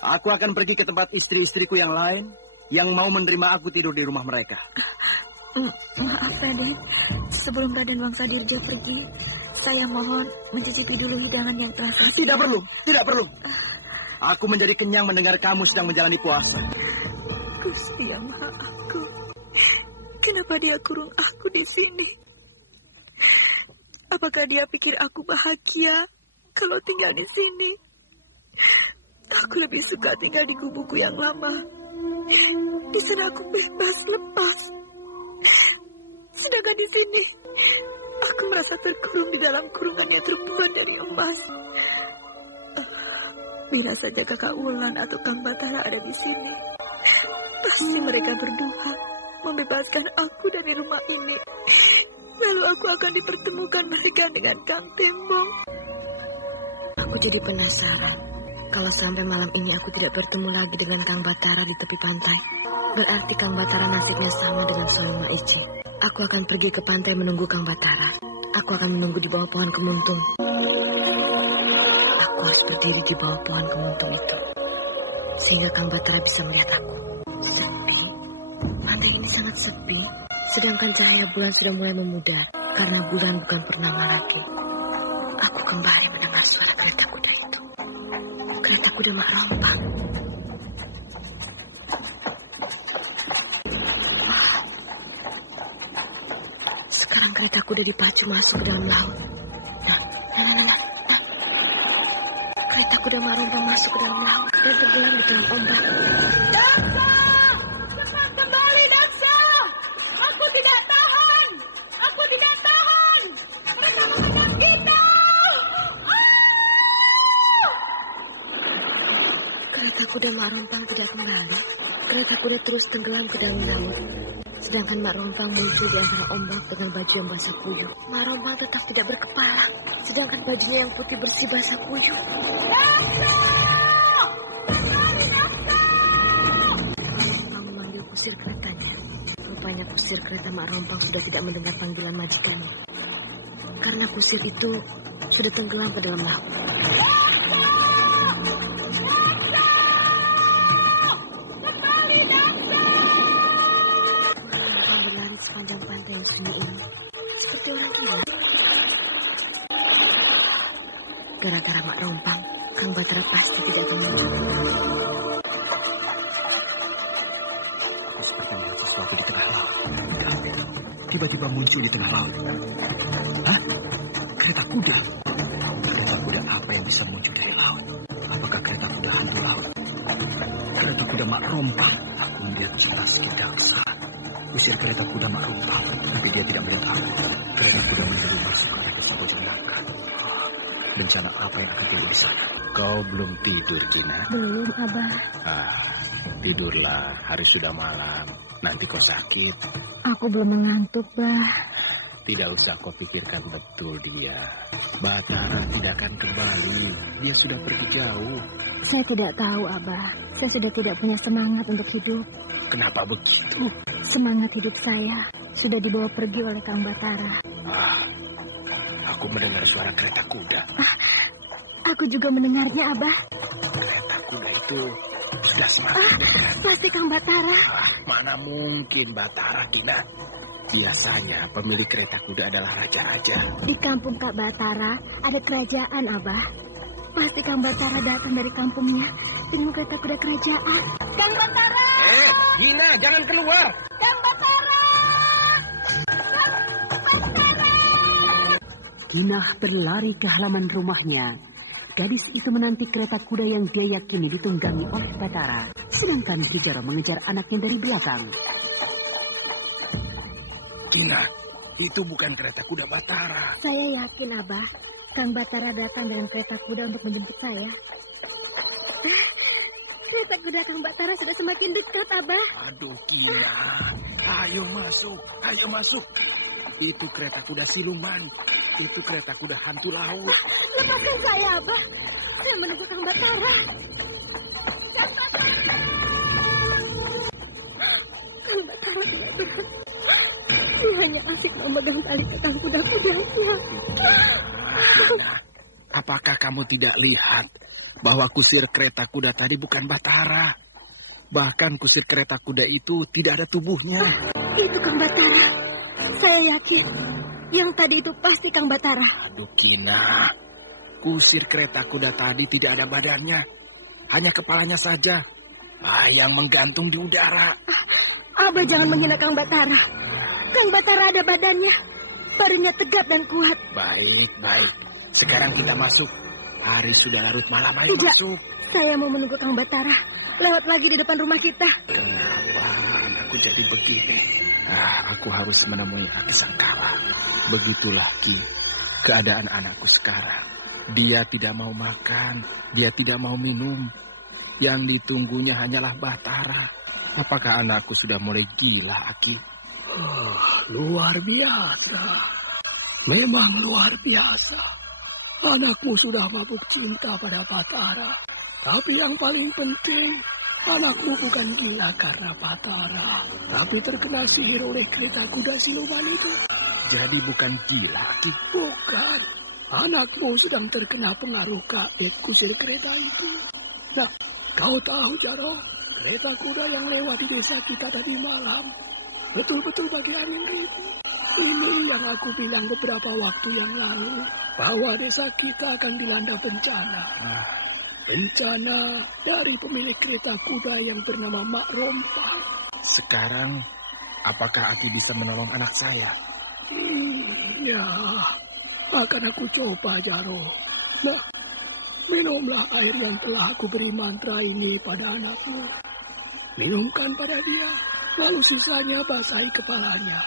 Aku akan pergi ke tempat istri-istriku yang lain yang mau menerima aku tidur di rumah mereka. Maaf, Raden. Sebelum Raden Wangsa Dirja pergi, saya mohon mencicipi dulu hidangan yang telah saya Tidak perlu. Aku menjadi kenyang mendengar kamu sedang menjalani puasa. Gusti yang Maha Agung, kenapa dia kurung aku di sini? Apakah dia pikir aku bahagia kalau tinggal di sini? Aku lebih suka tinggal di kubuku yang lama. Di sana aku bebas, lepas. Sedangkan di sini, aku merasa terkurung di dalam kurungan yang terbuat dari emas. Bila saja Kakak Wulan atau Kang Batara ada di sini, pasti mereka berdua membebaskan aku dari rumah ini. Lalu aku akan dipertemukan mereka dengan Kang Tembong. Aku jadi penasaran. Kalau sampai malam ini aku tidak bertemu lagi dengan Kang Batara di tepi pantai, berarti Kang Batara nasibnya sama dengan Soema Ici. Aku akan pergi ke pantai menunggu Kang Batara. Aku akan menunggu di bawah pohon kemuntung. Aku harus berdiri di bawah pohon kemuntung itu, sehingga Kang Batara bisa melihat aku. Sepi. Pantai ini sangat sepi. Sedangkan cahaya bulan sudah mulai memudar karena bulan bukan purnama lagi. Aku kembali mendengar suara kereta kuda itu. Kereta kuda Mak Rompang. Sekarang kereta kuda dipacu masuk ke dalam laut. Nah. Kereta kuda Mak Rompang masuk ke dalam laut dan tenggelam di dalam ombak. Cepat kembali, Daksa! Aku tidak tahan! Aku tidak tahan! Mereka mengejar kita! Kereta kuda Mak Rompang tidak kembali. Kereta kuda terus tenggelam ke dalam laut. Sedangkan Mak Rompang muncul di antara ombak dengan baju yang basah kuyup. Mak Rompang tetap tidak berkepala, sedangkan bajunya yang putih bersih basah kuyup. Rompang memanggil kusir keretanya. Rupanya kusir kereta Mak Rompang sudah tidak mendengar panggilan majikannya. Karena kusir itu sudah tenggelam ke dalam laut. Sepanjang pantai yang sunyi ini, seperti orang gila. Gara-gara Mak Rompang, Kang Batara pasti tidak akan menemukan. Aku seperti melihat sesuatu di tengah laut. Tiba-tiba muncul di tengah laut. Hah? Kereta kuda? Kereta kuda apa yang bisa muncul dari laut? Apakah kereta kuda hantu laut? Kereta kuda Mak Rompang. Aku melihat Suraski Daksa usir kereta kuda Mak Rompang, tapi dia tidak melihat aku. Kereta kuda menyeluruh ke sepojok neraka. Bencana apa yang akan timbul di sana? Kau belum tidur, Gina? Belum, Abah. Tidurlah. Hari sudah malam. Nanti kau sakit. Aku belum mengantuk, Bah. Tidak usah kau pikirkan betul dia. Batara tidak akan kembali. Dia sudah pergi jauh. Saya tidak tahu, Abah. Saya sudah tidak punya semangat untuk hidup. Kenapa begitu? Semangat hidup saya sudah dibawa pergi oleh Kang Batara. Aku mendengar suara kereta kuda. Aku juga mendengarnya, Abah. Kereta kuda itu sudah semakin dekat. Pasti Kang Batara. Mana mungkin Batara, Gina? Biasanya pemilik kereta kuda adalah raja-raja. Di kampung Kak Batara ada kerajaan, Abah. Pasti Kang Batara datang dari kampungnya dengan kereta kuda kerajaan. Kang Batara! Gina, jangan keluar! Kang Batara! Ginah berlari ke halaman rumahnya. Gadis itu menanti kereta kuda yang dia yakini ditunggangi oleh Batara. Sedangkan Kijaro mengejar anaknya dari belakang. Gina, itu bukan kereta kuda Batara. Saya yakin, Abah. Kang Batara datang dengan kereta kuda untuk menjemput saya. Kereta kuda Kang Batara sudah semakin dekat, Abah. Aduh, Gina. Ayo masuk, ayo masuk. Itu kereta kuda siluman. Itu kereta kuda hantu laut. Lepaskan saya, Abah. Saya menunggu Kang Batara. Kang Batara tidak dekat. Dia hanya asik memegang tali petang kuda-kudanya. Apakah kamu tidak lihat bahwa kusir kereta kuda tadi bukan Batara? Bahkan kusir kereta kuda itu tidak ada tubuhnya. Itu Kang Batara. Saya yakin yang tadi itu pasti Kang Batara. Aduh, Gina. Kusir kereta kuda tadi tidak ada badannya. Hanya kepalanya saja. Yang menggantung di udara. Abah jangan menghina Kang Batara. Kang Batara ada badannya. Badannya tegap dan kuat. Baik, baik. Sekarang kita masuk. Hari sudah larut malam, ayo Tidak. masuk. Saya mau menunggu Kang Batara. Lewat lagi di depan rumah kita. Kenapa anakku jadi begini? Aku harus menemui Aki Sangkala. Begitulah, Ki. Keadaan anakku sekarang. Dia tidak mau makan. Dia tidak mau minum. Yang ditunggunya hanyalah Batara. Apakah anakku sudah mulai gila, Aki? Oh, luar biasa. Memang luar biasa. Anakmu sudah mabuk cinta pada Batara. Tapi yang paling penting, anakmu bukan gila karena Batara, tapi terkena sihir oleh kereta kuda siluman itu. Jadi bukan gila, Aki? Bukan. Anakmu sedang terkena pengaruh gaib kusir kereta itu. Nah, kau tahu, Jaro, kereta kuda yang lewat di desa kita tadi malam betul-betul bagi angin itu. Ini yang aku bilang beberapa waktu yang lalu, bahwa desa kita akan dilanda bencana. Bencana dari pemilik kereta kuda yang bernama Mak Rompang. Sekarang, apakah Aki bisa menolong anak saya? Ya, akan aku coba, Jaro. Nah, minumlah air yang telah aku beri mantra ini pada anakmu. Minumkan pada dia, lalu sisanya basahi kepalanya.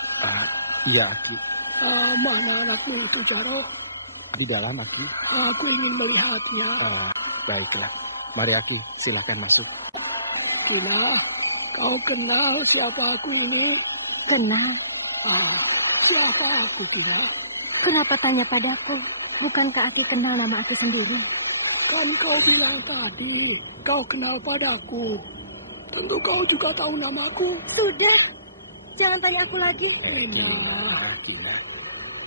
Iya, Aki. Mana anakmu itu, Jaro? Di dalam, Aki. Aku ingin melihatnya. Baiklah. Mari, Aki. Silakan masuk. Kina, kau kenal siapa aku ini? Kenal. Siapa aku, Kina? Kenapa tanya padaku? Bukankah Aki kenal nama aku sendiri? Kan kau bilang tadi, kau kenal padaku. Tentu kau juga tahu namaku. Sudah. Jangan tanya aku lagi. Kina.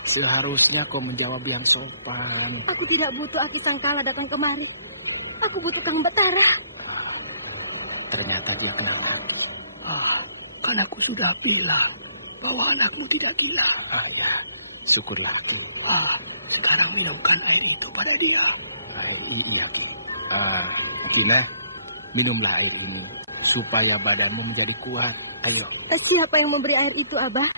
Seharusnya kau menjawab yang sopan. Aku tidak butuh Aki Sangkala datang kemari. Aku butuh Kang Batara. Ternyata dia kenal Aki. Kan aku sudah bilang bahwa anakmu tidak gila. Ya, syukurlah Aki. Sekarang minumkan air itu pada dia. Iya, Ki. Kina, minumlah air ini supaya badanmu menjadi kuat. Ayo. Siapa yang memberi air itu, Abah?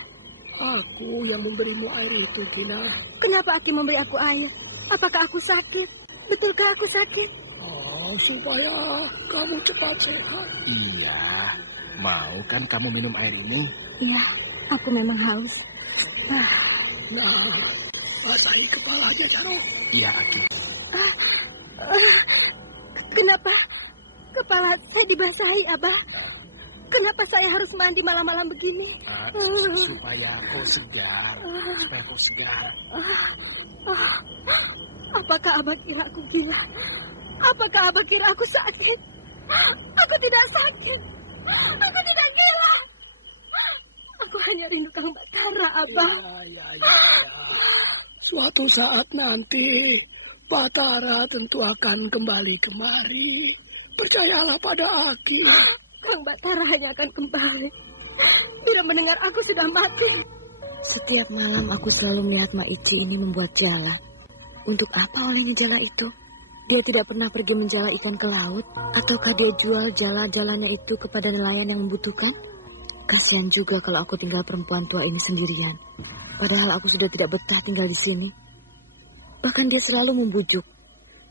Aku yang memberimu air itu, Kina. Kenapa Aki memberi aku air? Apakah aku sakit? Betulkah aku sakit? Supaya kamu cepat sehat. Iya. Mau kan kamu minum air ini? Iya, aku memang haus. Nah, basahi kepalanya, Jaro. Iya, Aki. Kenapa kepala saya dibasahi, Abah? Kenapa saya harus mandi malam-malam begini? Supaya kau segar. Apakah Abah kira aku gila? Apakah Abah kira aku sakit? Aku tidak sakit. Aku tidak gila. Aku hanya rindu Kang Batara, Abah. Ya. Suatu saat nanti, Batara tentu akan kembali kemari. Percayalah pada Aki. Kang Batara hanya akan kembali bila mendengar aku sudah mati. Setiap malam aku selalu melihat Mak Ici ini membuat jala. Untuk apa olehnya jala itu? Dia tidak pernah pergi menjala ikan ke laut? Ataukah dia jual jala-jalanya itu kepada nelayan yang membutuhkan? Kasihan juga kalau aku tinggal perempuan tua ini sendirian. Padahal aku sudah tidak betah tinggal di sini. Bahkan dia selalu membujuk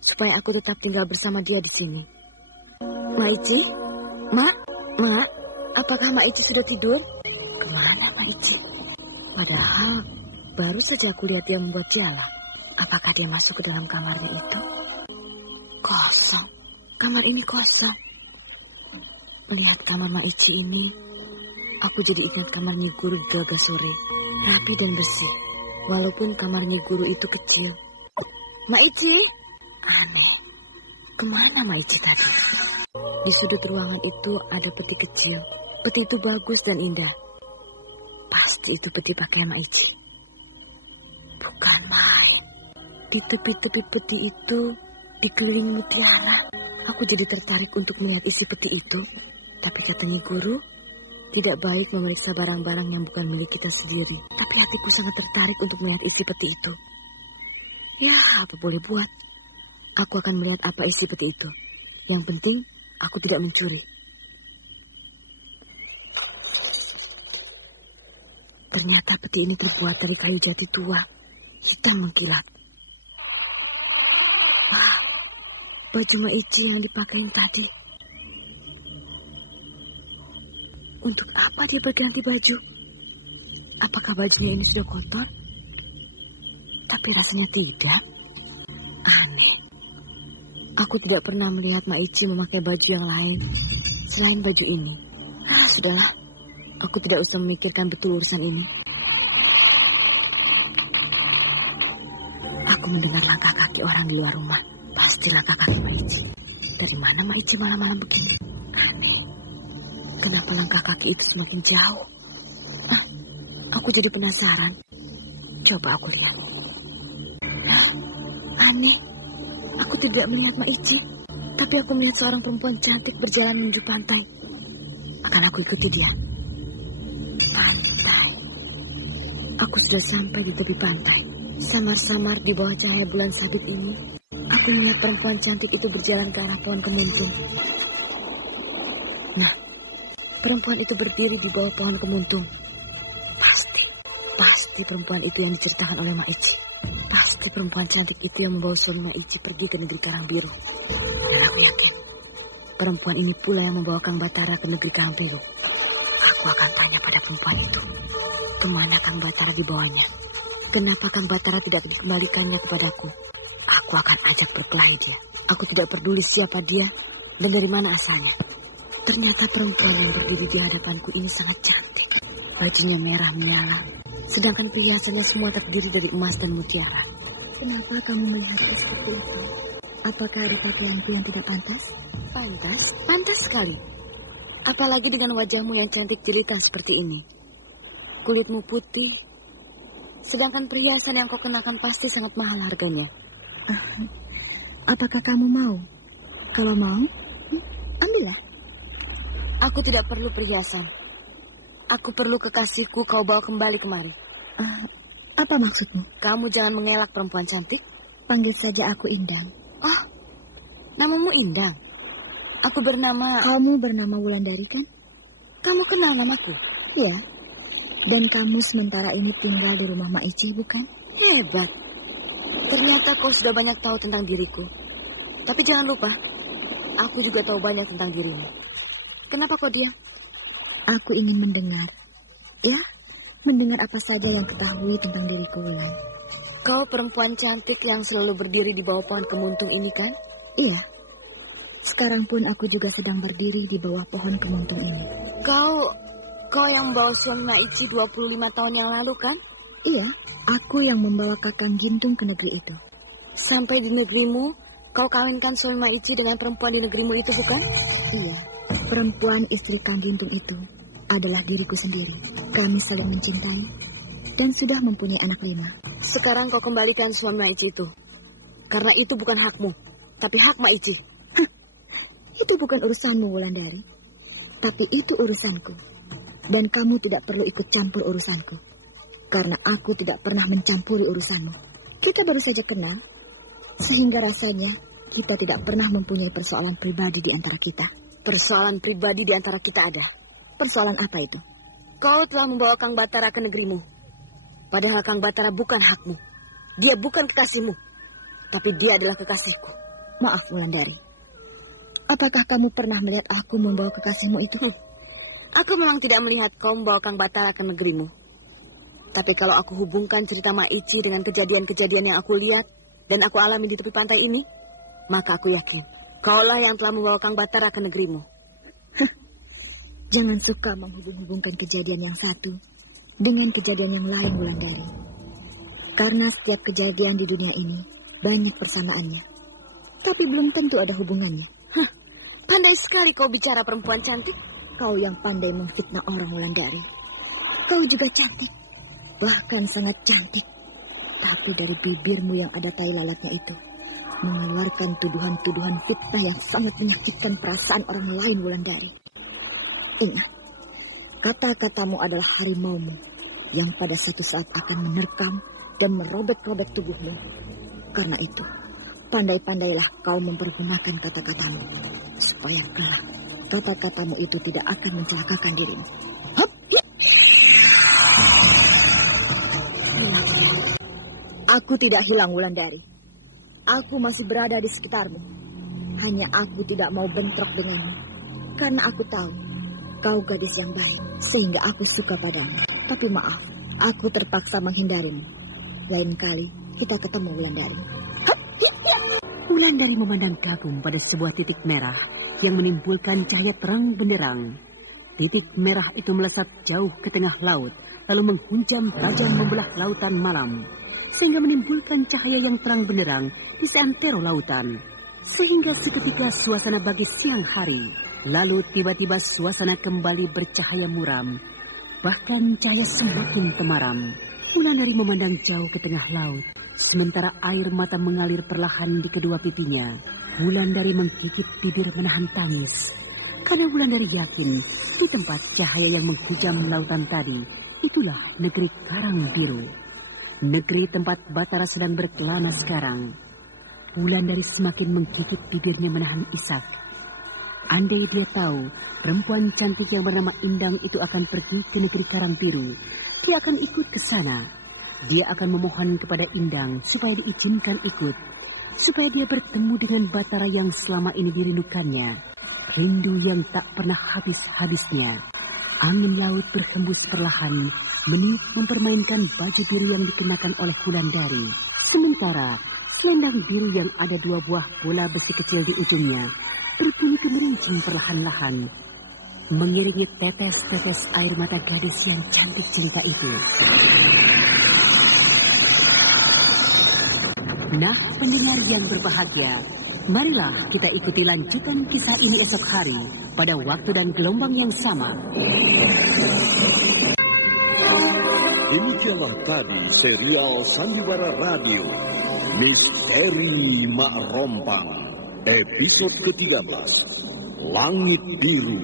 supaya aku tetap tinggal bersama dia di sini. Mak Ici? Mak, apakah Mak Ici sudah tidur? Kemana Mak Ici? Padahal baru saja aku lihat dia membuat jala. Apakah dia masuk ke dalam kamarnya itu? Kosong. Kamar ini kosong. Melihat kamar Mak Ici ini, aku jadi ingat kamar Nyi Guru di Gagah Sore. Rapi dan bersih. Walaupun kamar Nyi Guru itu kecil. Mak Ici? Aneh. Kemana Mak Ici tadi? Di sudut ruangan itu ada peti kecil. Peti itu bagus dan indah. Pasti itu peti pakaian Mak Ici. Bukan main. Di tepi-tepi peti itu dikelilingi mutiara. Aku jadi tertarik untuk melihat isi peti itu. Tapi kata Nyi Guru, tidak baik memeriksa barang-barang yang bukan milik kita sendiri. Tapi hatiku sangat tertarik untuk melihat isi peti itu. Ya, apa boleh buat. Aku akan melihat apa isi peti itu. Yang penting, aku tidak mencuri. Ternyata peti ini terbuat dari kayu jati tua, hitam mengkilat. Wah, baju Mak Ici yang dipakai tadi. Untuk apa dia berganti baju? Apakah bajunya ini sudah kotor? Tapi rasanya tidak. Aneh. Aku tidak pernah melihat Mak Ici memakai baju yang lain selain baju ini. Sudahlah, aku tidak usah memikirkan betul urusan ini. Aku mendengar langkah kaki orang di luar rumah. Pasti langkah kaki Maici. Dari mana Maici malam-malam begini? Aneh. Kenapa langkah kaki itu semakin jauh? Aku jadi penasaran. Coba aku lihat. Aneh. Aku tidak melihat Maici. Tapi aku melihat seorang perempuan cantik berjalan menuju pantai. Akan aku ikuti dia. Pantai. Aku sudah sampai di tepi pantai. Samar-samar di bawah cahaya bulan sadip ini, aku melihat perempuan cantik itu berjalan ke arah pohon kemuntung. Nah, perempuan itu berdiri di bawah pohon kemuntung. Pasti perempuan itu yang diceritakan oleh Maici. Pasti perempuan cantik itu yang membawa suami Maici pergi ke negeri Karang Biru. Dan aku yakin, perempuan ini pula yang membawa Kang Batara ke negeri Karang Biru. Aku akan tanya pada perempuan itu, kemana Kang Batara dibawanya? Kenapa Kang Batara tidak dikembalikannya kepadaku? Aku akan ajak berkelahi dia. Aku tidak peduli siapa dia dan dari mana asalnya. Ternyata perempuan yang berdiri di hadapanku ini sangat cantik. Bajunya merah menyala, sedangkan perhiasannya semua terdiri dari emas dan mutiara. Kenapa kamu melihatku seperti itu? Apakah ada pakaianku yang tidak pantas? Pantas? Pantas sekali. Apalagi dengan wajahmu yang cantik jelita seperti ini. Kulitmu putih, sedangkan perhiasan yang kau kenakan pasti sangat mahal harganya. Apakah kamu mau? Kalau mau, ambillah. Aku tidak perlu perhiasan. Aku perlu kekasihku kau bawa kembali kemari. Apa maksudmu? Kamu jangan mengelak perempuan cantik. Panggil saja aku Indang. Oh, namamu Indang? Aku bernama... Kamu bernama Wulandari kan? Kamu kenal namaku? Ya. Dan kamu sementara ini tinggal di rumah Maici, bukan? Hebat. Ternyata kau sudah banyak tahu tentang diriku. Tapi jangan lupa, aku juga tahu banyak tentang dirimu. Kenapa kau diam? Aku ingin mendengar. Ya, mendengar apa saja yang ketahui tentang diriku, Wulan. Kau perempuan cantik yang selalu berdiri di bawah pohon kemuntung ini, kan? Iya. Sekarang pun aku juga sedang berdiri di bawah pohon kemuntung ini. Kau yang membawa suami Maici 25 tahun yang lalu, kan? Iya, aku yang membawa Kakang Gintung ke negeri itu. Sampai di negerimu, kau kawinkan suami Maici dengan perempuan di negerimu itu, bukan? Iya, perempuan istri Kang Gintung itu adalah diriku sendiri. Kami saling mencintai dan sudah mempunyai anak 5. Sekarang kau kembalikan suami Maici itu. Karena itu bukan hakmu, tapi hak Maici. Itu bukan urusanmu, Wulandari. Tapi itu urusanku. Dan kamu tidak perlu ikut campur urusanku. Karena aku tidak pernah mencampuri urusanmu. Kita baru saja kenal. Sehingga rasanya kita tidak pernah mempunyai persoalan pribadi di antara kita. Persoalan pribadi di antara kita ada. Persoalan apa itu? Kau telah membawa Kang Batara ke negerimu. Padahal Kang Batara bukan hakmu. Dia bukan kekasihmu. Tapi dia adalah kekasihku. Maaf, Wulandari. Apakah kamu pernah melihat aku membawa kekasihmu itu? Aku memang tidak melihat kau membawa Kang Batara ke negerimu. Tapi kalau aku hubungkan cerita Maici dengan kejadian-kejadian yang aku lihat dan aku alami di tepi pantai ini, maka aku yakin kaulah yang telah membawa Kang Batara ke negerimu. Jangan suka menghubung-hubungkan kejadian yang satu dengan kejadian yang lain, Wulandari. Karena setiap kejadian di dunia ini banyak persamaannya. Tapi belum tentu ada hubungannya. Pandai sekali kau bicara, perempuan cantik. Kau yang pandai memfitnah orang, Wulandari. Kau juga cantik. Bahkan sangat cantik. Tapi dari bibirmu yang ada tai lalatnya itu mengeluarkan tuduhan-tuduhan fitnah yang sangat menyakitkan perasaan orang lain, Wulandari. Ingat, kata-katamu adalah harimaumu yang pada suatu saat akan menerkam dan merobek-robek tubuhmu. Karena itu, pandai-pandailah kau mempergunakan kata-katamu supaya kelak kata-katamu itu tidak akan mencelakakan dirimu. Hop. Aku tidak hilang, Wulandari. Aku masih berada di sekitarmu. Hanya aku tidak mau bentrok denganmu. Karena aku tahu kau gadis yang baik, sehingga aku suka padamu. Tapi maaf, aku terpaksa menghindarimu. Lain kali kita ketemu, Wulandari. Wulandari memandang kagum pada sebuah titik merah yang menimbulkan cahaya terang benderang. Titik merah itu melesat jauh ke tengah laut, lalu menghunjam tajam membelah lautan malam, sehingga menimbulkan cahaya yang terang benderang di seantero lautan. Sehingga seketika suasana bagi siang hari, lalu tiba-tiba suasana kembali bercahaya muram, bahkan cahaya semakin temaram. Wulandari memandang jauh ke tengah laut, sementara air mata mengalir perlahan di kedua pipinya. Wulandari menggigit bibir menahan tangis, karena Wulandari yakin di tempat cahaya yang menghujam lautan tadi, itulah negeri Karang Biru. Negeri tempat Batara sedang berkelana sekarang. Wulandari semakin menggigit bibirnya menahan isak. Andai dia tahu perempuan cantik yang bernama Indang itu akan pergi ke negeri Karang Biru, dia akan ikut ke sana. Dia akan memohon kepada Indang supaya diizinkan ikut, supaya dia bertemu dengan Batara yang selama ini dirindukannya. Rindu yang tak pernah habis-habisnya. Angin laut berhembus perlahan, meniup mempermainkan baju biru yang dikenakan oleh Wulandari. Sementara selendang biru yang ada 2 buah bola besi kecil di ujungnya berbunyi kemerincing perlahan-lahan, mengiringi tetes-tetes air mata gadis yang cantik jelita itu. Nah, pendengar yang berbahagia, marilah kita ikuti lanjutan kisah ini esok hari pada waktu dan gelombang yang sama. Demikianlah tadi serial Sandiwara Radio Misteri Mak Rompang, episode ke-13, Langit Biru,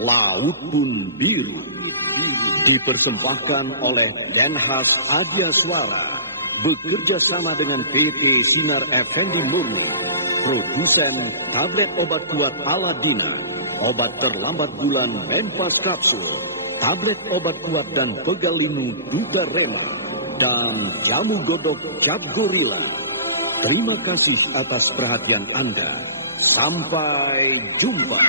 Laut Pun Biru, dipersembahkan oleh Denhas Adya Suara, bekerja sama dengan PT Sinar Effendi Murni, produsen tablet obat kuat Aladina, obat terlambat bulan Menpas Kapsul, tablet obat kuat dan pegalinu Duta Rema, dan jamu godok Cap Gorilla. Terima kasih atas perhatian Anda. Sampai jumpa.